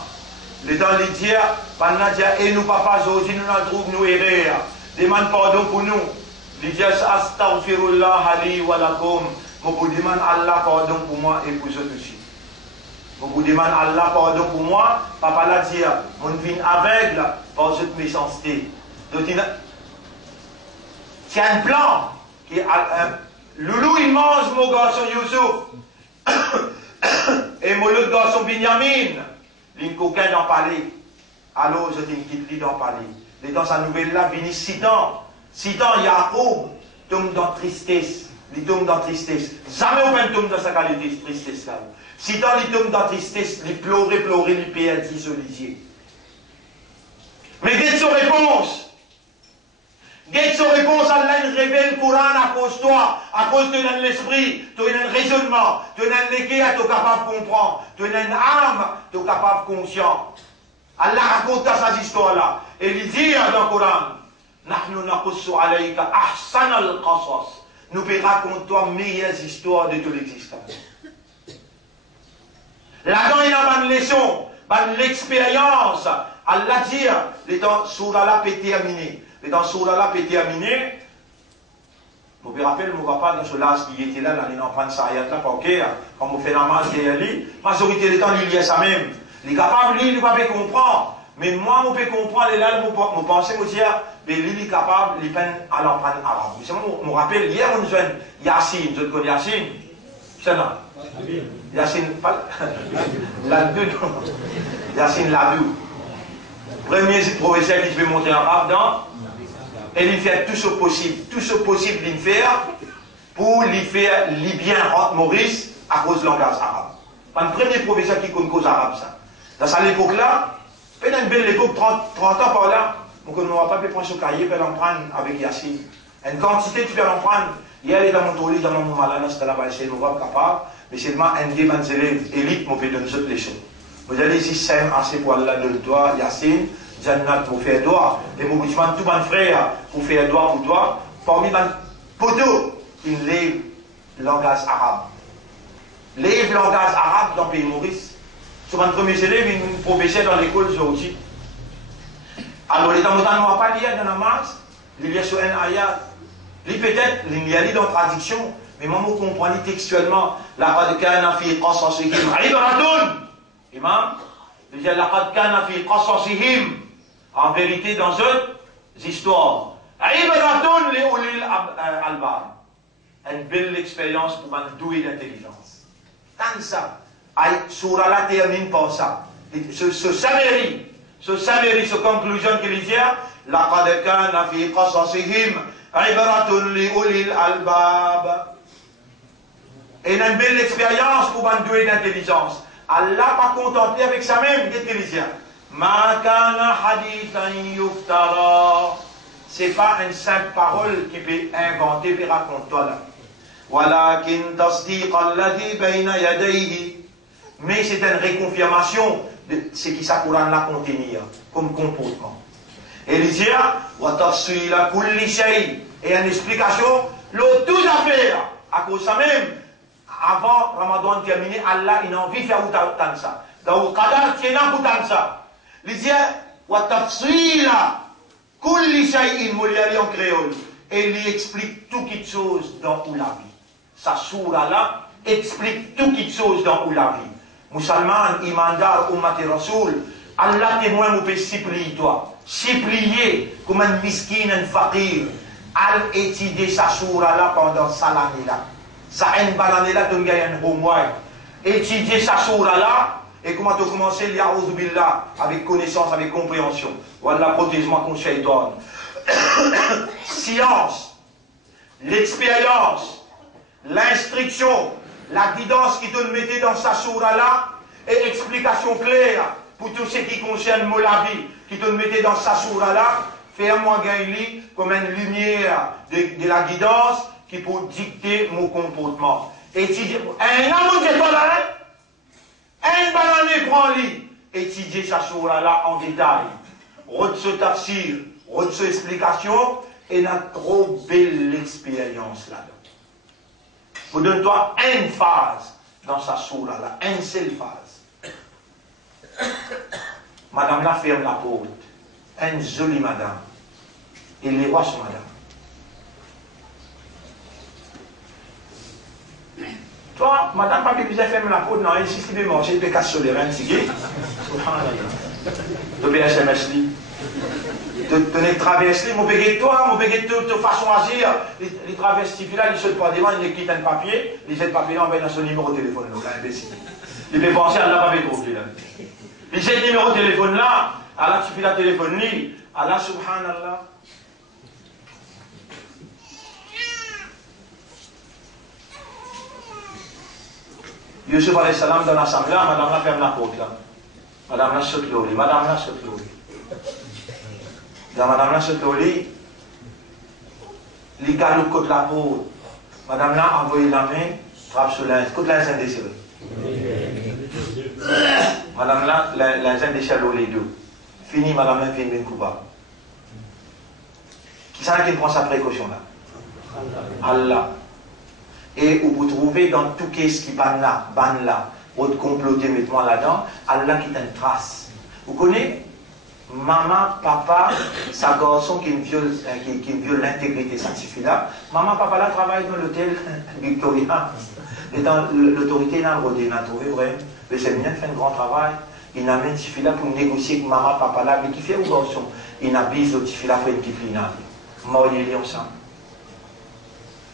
Le temps de dire, pendant dire, et nous papa, aujourd'hui nous n'en trouvons nous errer. Demande pardon pour nous. Il dit, astaghfirullah ali wa lakum. Mon vous demande Allah pardon pour moi et pour eux aussi. Mon vous demande Allah pardon pour moi. Papa l'a dit, mon vie aveugle par cette méchanceté. Donc, c'est un plan qui Loulou il mange mon garçon Youssouf. Et mon autre garçon Binyamin, il coquin d'en parler. Alors je t'ai quitté d'en parler. Et dans sa nouvelle là, vini 6 ans. 6 ans, Yacoub tombe dans tristesse. Il tombe dans tristesse. Jamais aucun tombe dans sa qualité de tristesse là. 6 ans, il tombe dans tristesse. Il pleure, il perd 10 oliviers. Mais dès sa réponse, Allah il révèle le Coran à cause de toi, à cause de l'esprit, tu as un raisonnement, tu as un équilibre, tu es capable de comprendre, tu as une âme, tu es capable de conscient. Allah raconte cette histoire-là. Et il dit dans le Coran, Nahnu naqussu alayka ahsan al-qasas. Nous pouvons raconter toi meilleures histoires de toute l'existence. Là-dedans, il y a une leçon, une expérience. Allah dit, les temps sur Allah peut terminer. Mais dans ce là peut terminer, vous me rappelez, mon papa, dans ce là qui était là, il en prend ça, là, quand on fait la masse derrière lui, majorité des temps, il y a ça même. Il est capable, lui, il ne peut pas comprendre. Mais moi, je peux comprendre, et là, je pense, je dire, mais lui, il est capable, il peine à l'emprunter arabe. Je me rappelle, hier, on nous a Yassine, je connais Yassine. C'est là. Yassine, pas Ladou. Yassine Ladou. Premier professeur qui peut monter arabe dans. Et il fait tout ce possible de faire pour lui faire les bien entre Maurice à cause du langage arabe. Le premier professeur qui connaît cause arabe, ça. Dans cette époque-là, peut-être une belle époque, 30 ans par là, on ne va pas prendre ce cahier, on peut l'emprunter avec Yassine. Une quantité, tu peux l'emprunter. Hier, il est dans mon tour, dans mon malade, c'était là-bas, c'est le capable, mais c'est seulement un des élèves élites, on peut donner cette leçon. Vous allez ici, c'est assez pour Allah de toi, Yassine. Jannat pour faire droit, et mon tout mon frère pour faire droit pour toi, parmi mon poteau, il lève le langage arabe. Lève le langage arabe dans le pays Maurice. Sur mon premier élève, il professeur dans l'école aujourd'hui. Alors, les temps ne va pas lire dans la masse, il y a sur un ayat. Il peut-être, il y a dans la traduction, mais moi, je comprends textuellement. Laqad kana fi qasasihim ibratun. Imam, il dit laqad kana fi qasasihim. En vérité, dans cette histoire, ibratun li ulil albab. Une belle expérience pour un doué d'intelligence. Tant ça, Surah la termine par ça. Ce Saméri, ce conclusion qu'il dit, laqad kana fi qasasihim ibratun li ulil albab. Et une belle expérience pour un doué d'intelligence. Allah pas contenté avec ça même, qu'est-ce qu'il dit? Ma kana hadithan yuftara. C'est pas une simple parole qui peut inventer et raconter là. Walakin tasdiq alladhi bayna yadayhi. Mais c'est une réconfirmation de ce qui sa Coran la contenir comme comportement. Et il dit wa tafsila kulli shay, et une explication le tout affaire à cause ça même avant Ramadan terminé Allah il a envie de faire autant ça. Donc qadar tiena pour ça. Il dit wa tafsila kulli shay'in moliali en créole, et il explique tout quelque chose dans où la vie. Sa soura là explique tout quelque chose dans où la vie. Musulman, imandar, ummat et rasoul, Allah témoin vous peut supplier toi, supplier comme un miskin, un fakir, al étudier sa soura là pendant ça l'année là. Ça une banane là donc il y a un homework. Étudier sa soura là, et comment tu commences l'ya'oudhu billah, avec connaissance, avec compréhension. Voilà, protège-moi contre shaitan. Science, l'expérience, l'instruction, la guidance qui te mettait dans sa soura là, et explication claire pour tout ce qui concerne la vie, qui te mettait dans sa soura là, fais-moi gagner comme une lumière de la guidance qui peut dicter mon comportement. Étudier, un amour de toi là, un banane prend-lit, étudier sa soura là en détail. Retse tafsir, retse explication, et n'a trop belle expérience là-dedans. Vous donne-toi une phase dans sa soura là, une seule phase. Madame la ferme la porte, une jolie madame, et les rois sont madame. Toi, madame, pas besoin de fermer la porte, non, ici, si tu veux manger, tu peux casser les reins, tu peux SMS, tu traverser, mon béguet toi, mon béguet de façon à dire, les travestis là, ils ne pas devant, ils quittent un papier, ils jettent le papier là, on va dans son numéro de téléphone, là, imbécile. Il peut penser à la papier trop, là. Ils jettent le numéro de téléphone là, à la tu fais la téléphone là, à la subhanallah. Yusuf alayhi salam dans l'assemblée, madame la ferme la porte là. Madame la saute l'eau, madame la saute l'eau. Dans madame la saute l'eau, les galops côte la porte. Madame la a envoyé la main, frappe sur l'indice, côte l'indice indésiré. Madame la, l'indice indésiré les deux. Fini, madame la, fini, bien coupable. Qui c'est qui prend sa précaution là? Allah. Et vous trouvez dans tout ce qui ban là, votre comploté, mettez-moi là-dedans, Allah qui t'a une trace. Vous connaissez maman, papa, sa garçon qui viole l'intégrité scientifique là. Maman, papa là travaille dans l'hôtel Victoria. Et dans l'autorité, il a trouvé vraiment. Le séminaire fait un grand travail. Il amène ce là pour négocier avec maman, papa là. Mais qui fait au garçon? Il a bis le petit là pour une petite ligne. Mort les ensemble.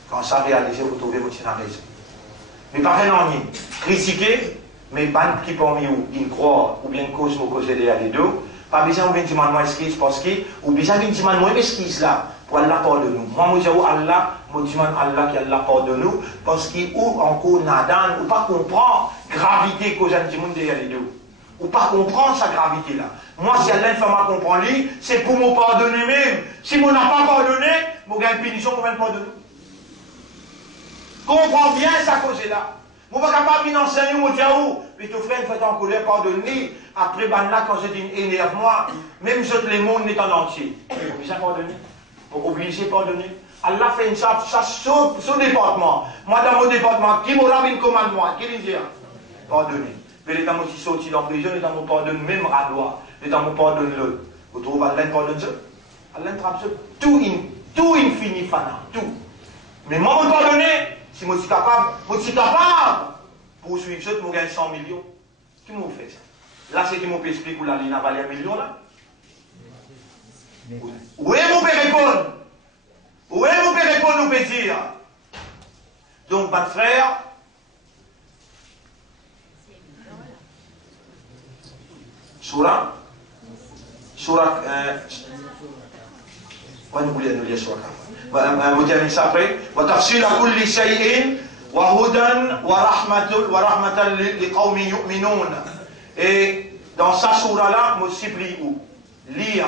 Quand ça réalise, vous trouvez votre raison. Mais pas vraiment ni critiquer, mais pas qui parmi vous, il croit, ou bien cause ou cause de les deux, pas besoin de dire moi excuse parce que, ou besoin de dire moi excuse là, pour Allah pardonne nous. Moi, je dis Allah, je dis Allah qui Allah pardonne nous, parce qu'il ou encore nadan, ou pas comprendre gravité cause du monde derrière les deux. Ou pas comprendre sa gravité là. Moi, si Allah ne fait pas comprendre, c'est pour me pardonner même. Si je n'ai pas pardonné, je gagne une punition pour me pardonner. Comprends bien sa cause là. Je ne suis pas capable d'enseigner mon diaou. Puis ton frère fait en colère, pardonner. Après, là, quand je dis énerve-moi, même je les mondes est en entier. Vous obligez à pardonner. Vous obligez à pardonner. Allah fait une ça sur son département. Moi, dans mon département, qui m'aura mis commande moi? Qui dit? Pardonner. Mais les gens qui sont sortis dans la prison, les gens me pardonnent même à loi. Les gens me pardonnent l'autre. Vous trouvez Allah pardonne ça? Allah trappe ça. Tout infini, fana. Tout. Mais moi, me pardonner. Si je suis capable, pour suivre ça, je gagne 100 millions. Qui m'a fait ça? Là, c'est qui m'a expliqué où la ligne a valé 1 million là? Où est mon père répondre? Où est mon père répondre, nous peut dire? Donc, mon frère, Surah, quand vous voulez nous lire Surah, مجانين سافرين وتفصيل كل شيء وهدى ورحمة لقوم يؤمنون. Et dans sa sourate-là, me supplie où? Lire,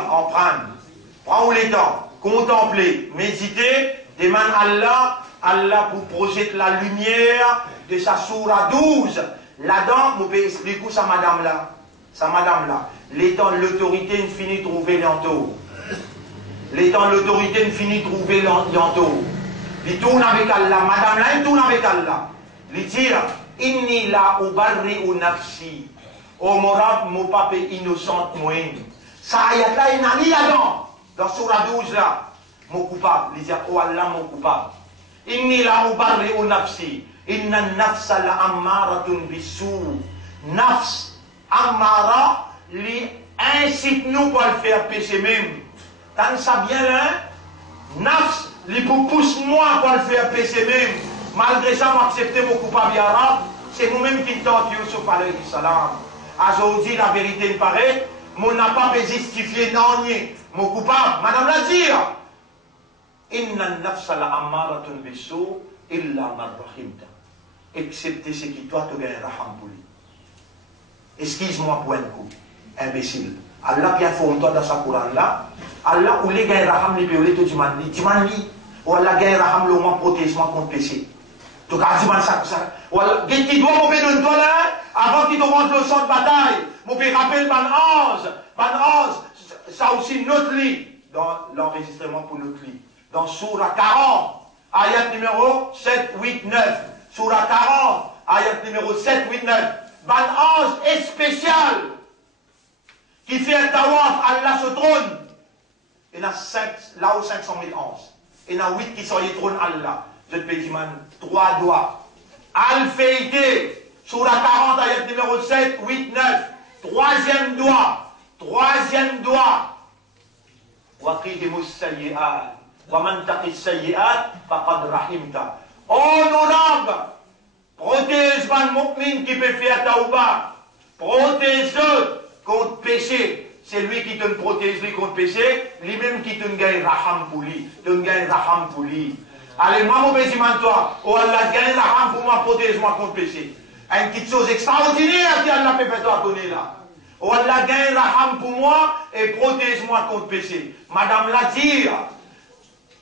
prends les temps, contempler, méditer, demande Allah pour projeter la lumière de sa sourate 12. Là-dedans, je peux expliquer ça, madame là. L'étant de l'autorité ne finit de trouver l'anto. L'étant de l'autorité ne finit de trouver l'anto. Il tourne avec Allah. Madame là, il tourne avec Allah. Il dit, Inni la ubarri u nafsi. Oh mon papa innocente, moi. Ça ayat là, il n'a rien dans Surah 12 là. Mon coupable. Il dit, oh Allah, mon coupable. Inni la ubarri u nafsi. Inna nafsa la ammaratun bisou. Nafs, ammara, li incite-nous pour le faire pécher même. T'as ça bien là? Nafs, li pousse-moi pour le faire pécher même. Malgré ça, m'accepter mon coupable arabe. C'est nous-mêmes qui tentons Yusuf alayhi salam. Aujourd'hui, la vérité me paraît, mon n'a pas justifié non mon coupable. Madame la dire. Inna nafsa la ammaratun bisou illa man rahimta. Excepté ce qui toi te gagne raham pour lui. Excuse-moi pour un coup, imbécile. Allah bien fort toi dans sa Coran là. Allah ou les gagne raham les péolés te dimani. Ou Allah gagne raham le moins protège-moi contre péché. Tu as dit ça. Voilà, qui doit m'ouvrir de toi là, avant qu'il te rentre le champ de bataille. Mon père rappelle Ban 11, ça aussi notre lit, dans l'enregistrement pour notre lit. Dans Surah 40, ayat numéro 7, 8, 9. Surah 40, ayat numéro 7, 8, 9. Ban 11 est spécial, qui fait un tawaf, Allah se trône. Il y en a 5, là où 500 000 ans. Il y en a 8 qui sont les trônes Allah. Je te dis, 3 doigts. Al-Faïté, Surah 40, ayat numéro 7, 8, 9. Troisième doigt. Waqihimus sayyi'at. Wa man taqis sayyi'at, faqad rahimta. Honorable, protège man mu'min qui peut faire taouba. Protège eux contre péché. C'est lui qui te protège lui contre péché, lui-même qui te gagne raham pour lui. Allez, moi, mon béni, toi, oh Allah, gagne raham pour moi, protège-moi contre péché. Une petite chose extraordinaire qui Allah peut faire donner là. Oh Allah, gagne raham pour moi et protège-moi contre péché. Madame l'a dit,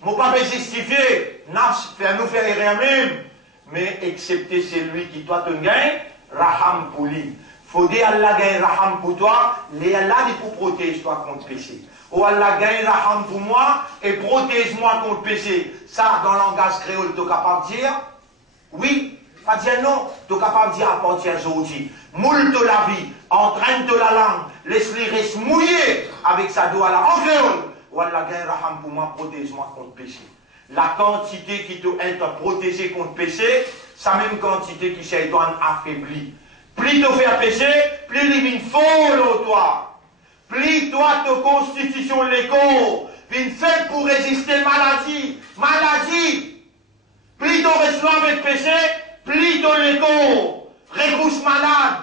mon papa justifié, nous faire rien même, mais excepté celui qui toi te gagne, raham pour lui. Faut dire Allah gagne raham pour toi, les Allah dit pour protéger toi contre péché. Oh Allah gagne raham pour moi et protège-moi contre péché. Ça, dans le langage créole, tu es capable de dire oui, pas dire non, tu es capable de dire à partir d'aujourd'hui. Moule-toi la vie, entraîne-toi la langue, laisse-les rester mouillés avec sa doigt là en créole. Oh Allah gagne raham pour moi, protège-moi contre péché. La quantité qui te aide à protéger contre péché, c'est la même quantité qui s'est affaiblie. Plus te faire pécher, plus il vient folle toi. Plus toi, ta constitution l'écho, vient faite pour résister maladie. Plus tu restes avec péché, plus tu l'écho, recouche malade.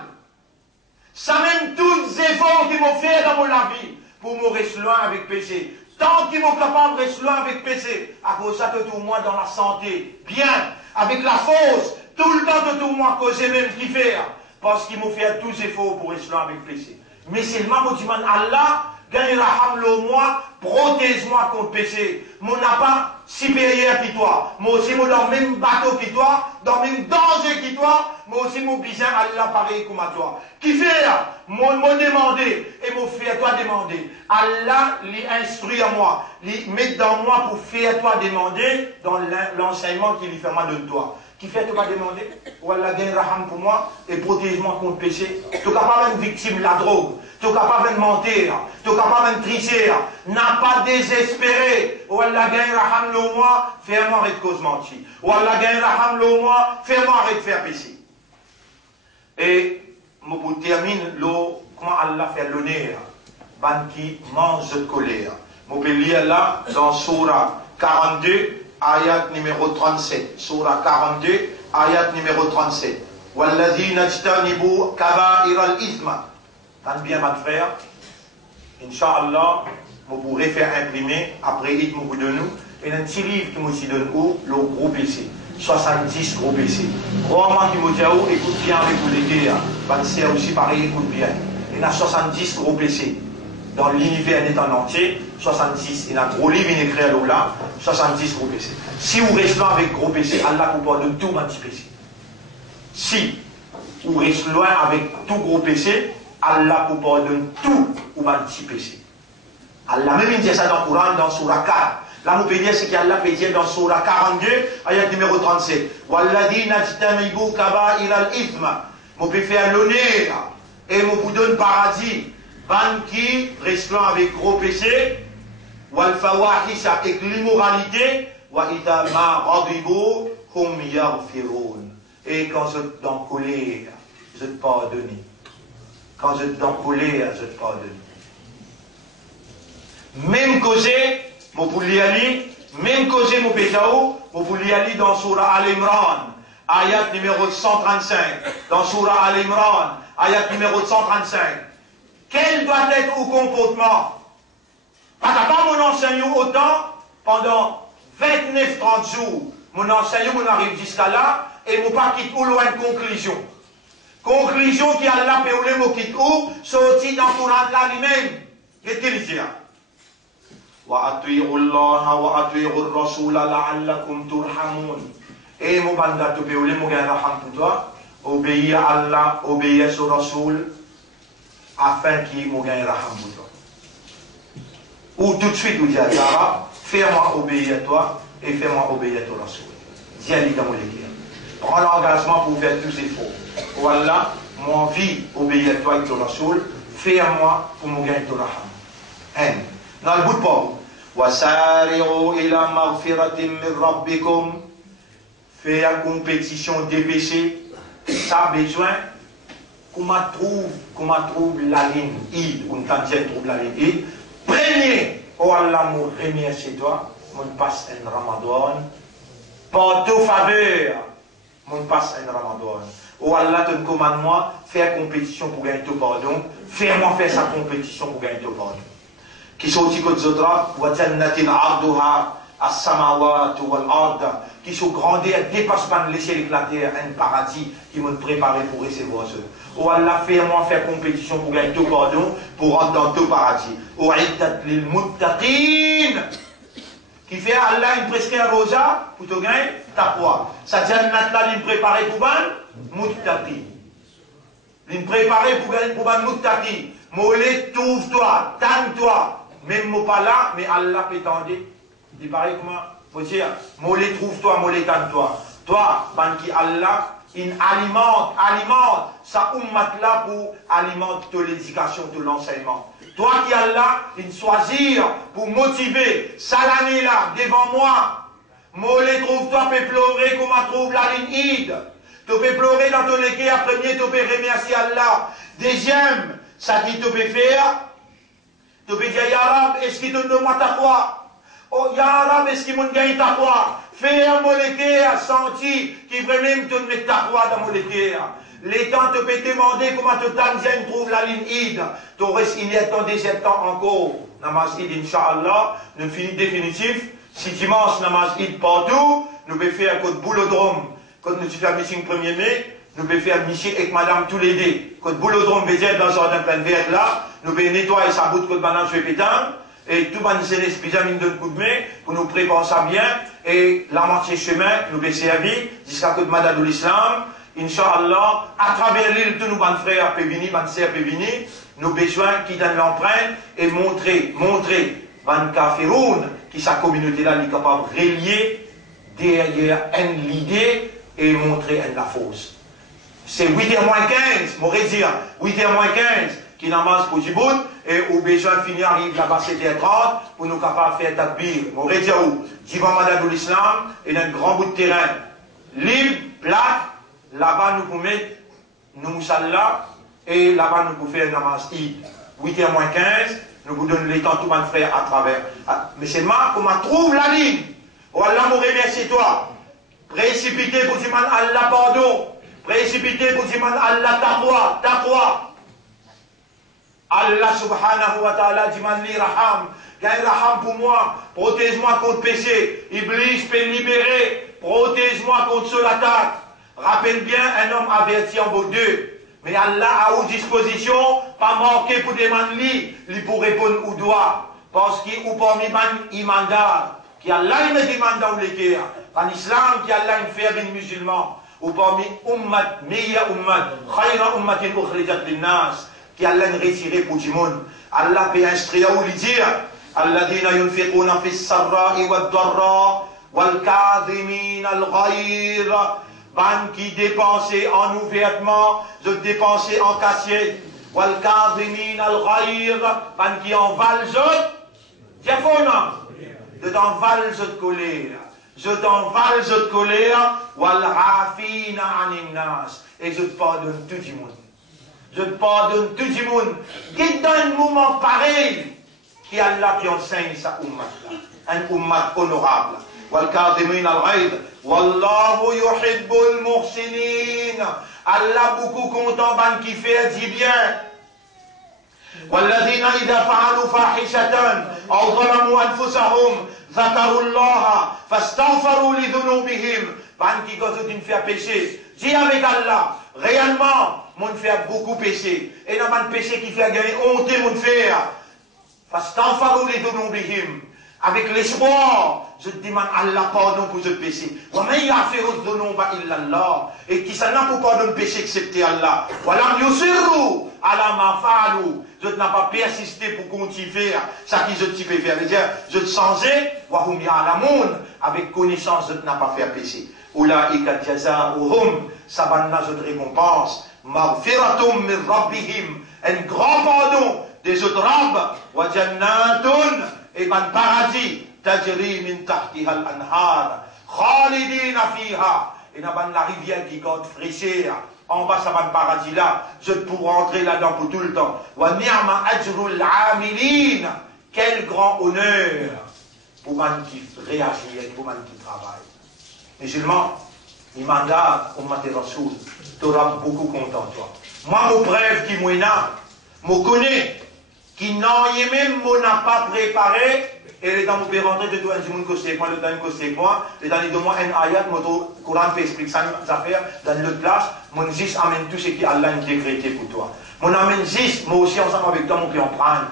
Ça même tous les efforts qu'ils m'ont fait dans mon vie pour me rester loin avec péché. Tant qu'ils m'ont capable de rester loin avec péché, à cause de ça, tout moi dans la santé, bien, avec la force, tout le temps, tout moi, que j'ai même qui faire. Parce qu'ils m'ont fait tous les efforts pour rester loin avec péché. Mais c'est le même qui demande Allah, gagne raham le moi, protège-moi contre péché. Mon n'a pas supérieur que toi. Moi aussi, moi dans le même bateau que toi, dans le même danger que toi, moi aussi, mon besoin Allah pareil comme à toi. Qui fait, moi demander, et mon fait à toi demander. Allah lui instruit à moi, lui met dans moi pour faire à toi demander dans l'enseignement qu'il lui fait moi de toi. Qui fait tu vas demander, ou Allah gagne raham pour moi et protège-moi contre péché. Tu es capable d'être victime de la drogue, tu es capable de mentir, tu es capable de tricher, n'a pas désespéré. Ou Allah gagne raham le moi, fais-moi arrêter de cause mentir. Ou Allah gagne raham le moi, fais-moi arrêter de faire péché. Et pour terminer, comment Allah fait l'honneur, ban qui mange de colère. Je peux lire là dans Surah 42. Ayat numéro 37, Surah 42, ayat numéro 37. Walladhina ijtanibu kaba'ir al-ithma. Tant bien, ma frère, Inch'Allah, vous pourrez faire imprimer, après il vous donne nous, et un petit livre qui me donne où, le groupe ici. 70 groupes ici. Vraiment qui me dit où, écoute bien avec vous l'été, c'est aussi pareil, écoute bien. il y a 70 gros PC. Dans l'univers net en entier, 70. Il y a un gros livre, il écrit là, 70 gros PC. Si vous restez loin avec gros PC, Allah vous pardonne tout petit PC. Si vous restez loin avec tout gros PC, Allah vous pardonne tout petit PC. Allah même dit ça dans le Coran, dans Surah 4. Là, vous pouvez dire ce qu'Allah peut dire dans Surah 42, ayat numéro 37. Walladina jtamibu kaba'ir al-ithma. Vous pouvez faire l'honneur et vous donne paradis. Ban qui restent avec gros péché, wal fawahisha avec l'immoralité, wa idha ma ghadibu hum yaghfirun. Et quand je suis en colère, je te pardonne. Quand je suis en colère, je te pardonne. Même causé, vous pouvez aller, même causé mon pétaou, vous pouvez aller dans Surah Al-Imran, ayat numéro 135. Dans Surah Al-Imran, ayat numéro 135. Quel doit être au comportement? Parce que quand mon enseignant autant, pendant 29-30 jours, mon enseignant arrive jusqu'à là, et mon pas quitte ou loin de conclusion. Conclusion qui a là, péoulé, mon quitte ou, sorti dans le Coran là lui-même. Qu'est-ce qu'il dit? Wa ati'u Allah wa ati'u ar-rasul la'allakum turhamun. Et mon banda tu péoulé, mon gars raham pour toi, obéis à Allah, obéis au Rasoul, afin qu'il m'ait gagné raham pour toi. Ou tout de suite, vous dites à Yara, fais-moi obéir à toi et fais-moi obéir à ton Rasoul. Dis à lui dans mon église. Prends l'engagement pour faire tous ces efforts. Pour Allah, mon vie, obéir à toi et ton Rasoul, fais à moi pour me gagner ton raham. Dans le bout de pauvre. Wasari'u ila maghfiratin min rabbikum. Fais la compétition des péchés. Ça a besoin. Comment trouve la ligne I, ou quand tu trouves la ligne I, premier, oh Allah, me remercie toi, mon passe un Ramadan, par ta faveur, mon passe un Ramadan. Oh Allah, te commande moi, faire compétition pour gagner ton pardon, fais-moi faire sa compétition pour gagner ton pardon. Qui sont aussi comme autres, wa jannatin arduha as-samawati wal ard, qui sont grandés, dépassement de l'échelle éclatée, un paradis qui m'ont préparé pour recevoir eux. Oh Allah, fais-moi faire compétition pour gagner ton pardon, pour rentrer dans ton paradis. Oh Aïtat lil muttaqin, qui fait Allah une presque un rosa pour te gagner ta foi. Ça jannat là, il préparé pour ban muttaqin. Il préparé pour gagner pour ban muttaqin. Molé, trouve-toi, tanne-toi. Même mot pas là, mais Allah peut t'en dire. Il paraît comment? Faut dire, molé, trouve-toi, molé, tanne-toi. Toi, ban qui Allah, il alimente sa ummat là pour alimenter l'éducation, de l'enseignement. Toi qui as là, il choisir pour motiver, salami là, devant moi. Molé, trouve-toi, peut pleurer comme on trouve la ligne Id. Tu peux pleurer dans ton équipe, à premier, tu peux remercier Allah. Deuxième, ça dit tu peux faire. Tu peux dire, Ya Rab, est-ce qu'il te donne moi ta foi? Oh, Ya Rab, est-ce qu'il m'a gagné ta foi? Fais un molécule senti qui vraiment te met ta foi dans molécule. Les temps te peut demander comment te Tanzanie trouve la ligne Id. Tu restes il y a ton deuxième temps encore. Namaz Id, Inch'Allah, nous finissons définitif. Si dimanche, namaz Id partout, nous pouvons faire un code boulodrome. Quand nous faisons meeting 1er mai, nous pouvons faire meeting avec madame tous les deux. Quand boulodrome veut dire dans le jardin plein vert là, nous pouvons nettoyer sa boute de madame sur pétard. Et tout le monde s'est bien de coup de main pour nous préparer ça bien. Et la moitié chemin, nous pouvons servir jusqu'à que madame de l'islam. Inch'Allah, à travers l'île, tous nos bons frères peuvent venir, bons sœurs peuvent venir. Nous besoin qui donnent l'empreinte et montrer, ban kafiroun, qui sa communauté là, est capable de relier derrière l'idée et montrer la fausse. C'est 8h moins 15, m'aurait dire, 8h moins 15, qui n'amasse pour Djibouti, et au besoin de finir, arrive là-bas 7h30, pour nous capables de faire takbir. M'aurait dire où? Divan Madame de l'Islam, et dans un grand bout de terrain, libre, plat, là-bas nous pouvons mettre, nous moussalla, et là-bas nous pouvons faire un namaz Id. 8h moins 15, nous vous donnons les temps, tout le monde frère à travers. Mais c'est moi, comment trouve la ligne? Oh Allah, me remercie toi. Précipité pour dire Allah pardon. Précipité pour dire Allah taqwa. Allah subhanahu wa ta'ala dit li raham. Gagne raham pour moi. Protège-moi contre péché. Iblis peut libérer. Protège-moi contre son attaque. Rappelle bien un homme averti en vos deux. Mais Allah a aux disposition, pas manqué pour demander, lui pour répondre au doigt. Parce qu'il ou parmi imandar, qui Allah il me demande dans le cœur. En islam, qui Allah il fait bien musulman. Ou parmi ummat, meilleure ummat, khayra ummatin ukhrijat linnas, qui Allah il retiré pour tout le monde. Allah peut instruire ou lui dire, alladhina yunfiquna fis sarra'i wad darra wal kadhimin al ghayr. Ban qui dépensait en ouvertement, je dépensais en cachette. Wal kadhimin al ghayr, ban qui en valse, diaphona, de t'envale de colère. Je t'envale de colère, wal afina anin nas, et je te pardonne tout du monde. Je te pardonne tout du monde. Qui dans un moment pareil, qui Allah qui enseigne sa ummat, un ummat honorable. Wal kadhimin al ghayr, wallahu yuhibbul muhsinin. Allah beaucoup content ban qui fait dit bien. والذين إذا فعلوا فاحشة أو ظلموا أنفسهم ذكروا الله فاستغفروا لذنوبهم. Ban qui quand tu me fais pécher, dis avec Allah, réellement, mon fait beaucoup péché. Et non pas péché qui fait gagner honte mon faire. فاستغفروا لذنوبهم. Avec l'espoir, je te demande Allah pardon pour ce péché. Et qui s'en a pour pardon le péché excepté Allah. Je n'ai pas persisté pour continuer ce qui je te peux faire. Je te changeais, avec connaissance, je n'ai pas fait péché. Ulaika jazaohum, sabanna je te récompense. Maghfiratum min rabbihim, un grand pardon des autres rabbes. Wa jannatun, et ban paradis, tajri min tahtiha al-anhar, khalidina fiha, et n'a ban la rivière qui compte fraîcheur, en bas ça ban paradis là, je pourrais entrer là-dedans pour tout le temps. Wa ni'ma ajrul amilin, quel grand honneur pour man qui réagit, pour man qui travaille. Musulman, imandar, ummat rasoul, tu auras beaucoup content toi. Moi, mon bref qui m'ouina, me connaît, qui n'en est même n'a pas préparé, et les dans mon père rentrer de tout un monde que c'est moi, le temps que c'est moi, et dans les deux mois, un ayat, mon Coran fait expliquer ça, affaires, dans l'autre place, mon zis amène tout ce qui Allah a décrété pour toi. Mon amène zis, moi aussi ensemble avec toi, mon peut en prendre.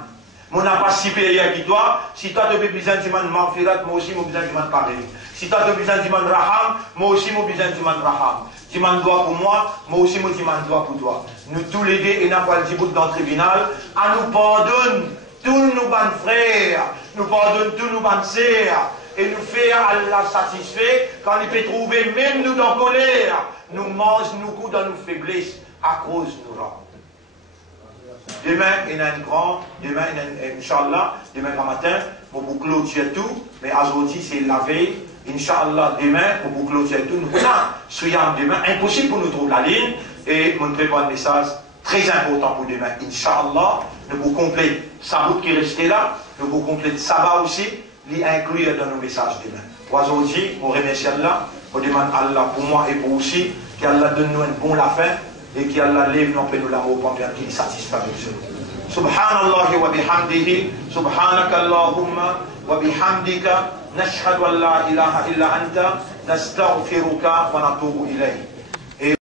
Mon n'a pas si supérieur qui toi, si toi tu as besoin du man marfirat, moi aussi, moi besoin du man pardon. Si toi tu as besoin du man raham, moi aussi, moi besoin du man raham. Tu m'en dois pour moi aussi, moi tu m'en dois pour toi. Nous tous les deux, et n'a pas le bout dans le tribunal, à nous pardonne tous nos bons frères, nous pardonne tous nos bonnes sœurs, et nous faire Allah satisfait quand il peut trouver même nous dans colère, nous mange nous coups dans nos faiblesses à cause de nous rendre. Demain, il y a un grand, demain, Inch'Allah, demain matin, pour vous clôturer tout, mais aujourd'hui c'est la veille. Inch'Allah, demain, pour vous clôturer tout, nous soyons demain. Impossible pour nous trouver la ligne. Et mon très bon message, très important pour demain. Inch'Allah, nous vous complétons sa route qui restait là. Nous vous complétons Sabah aussi, l'y inclure dans nos messages demain. Aujourd'hui, on remercie Allah. On demande Allah pour moi et pour aussi, qu'Allah donne nous un bon la fin et qu'Allah lève nos peines nous l'amour pour bien qu'il satisfait avec ce nous. Subhanallah wa bihamdihi, subhanaka Allahumma wa bihamdika. نشهد أن لا إله إلا أنت نستغفرك ونتوب إليك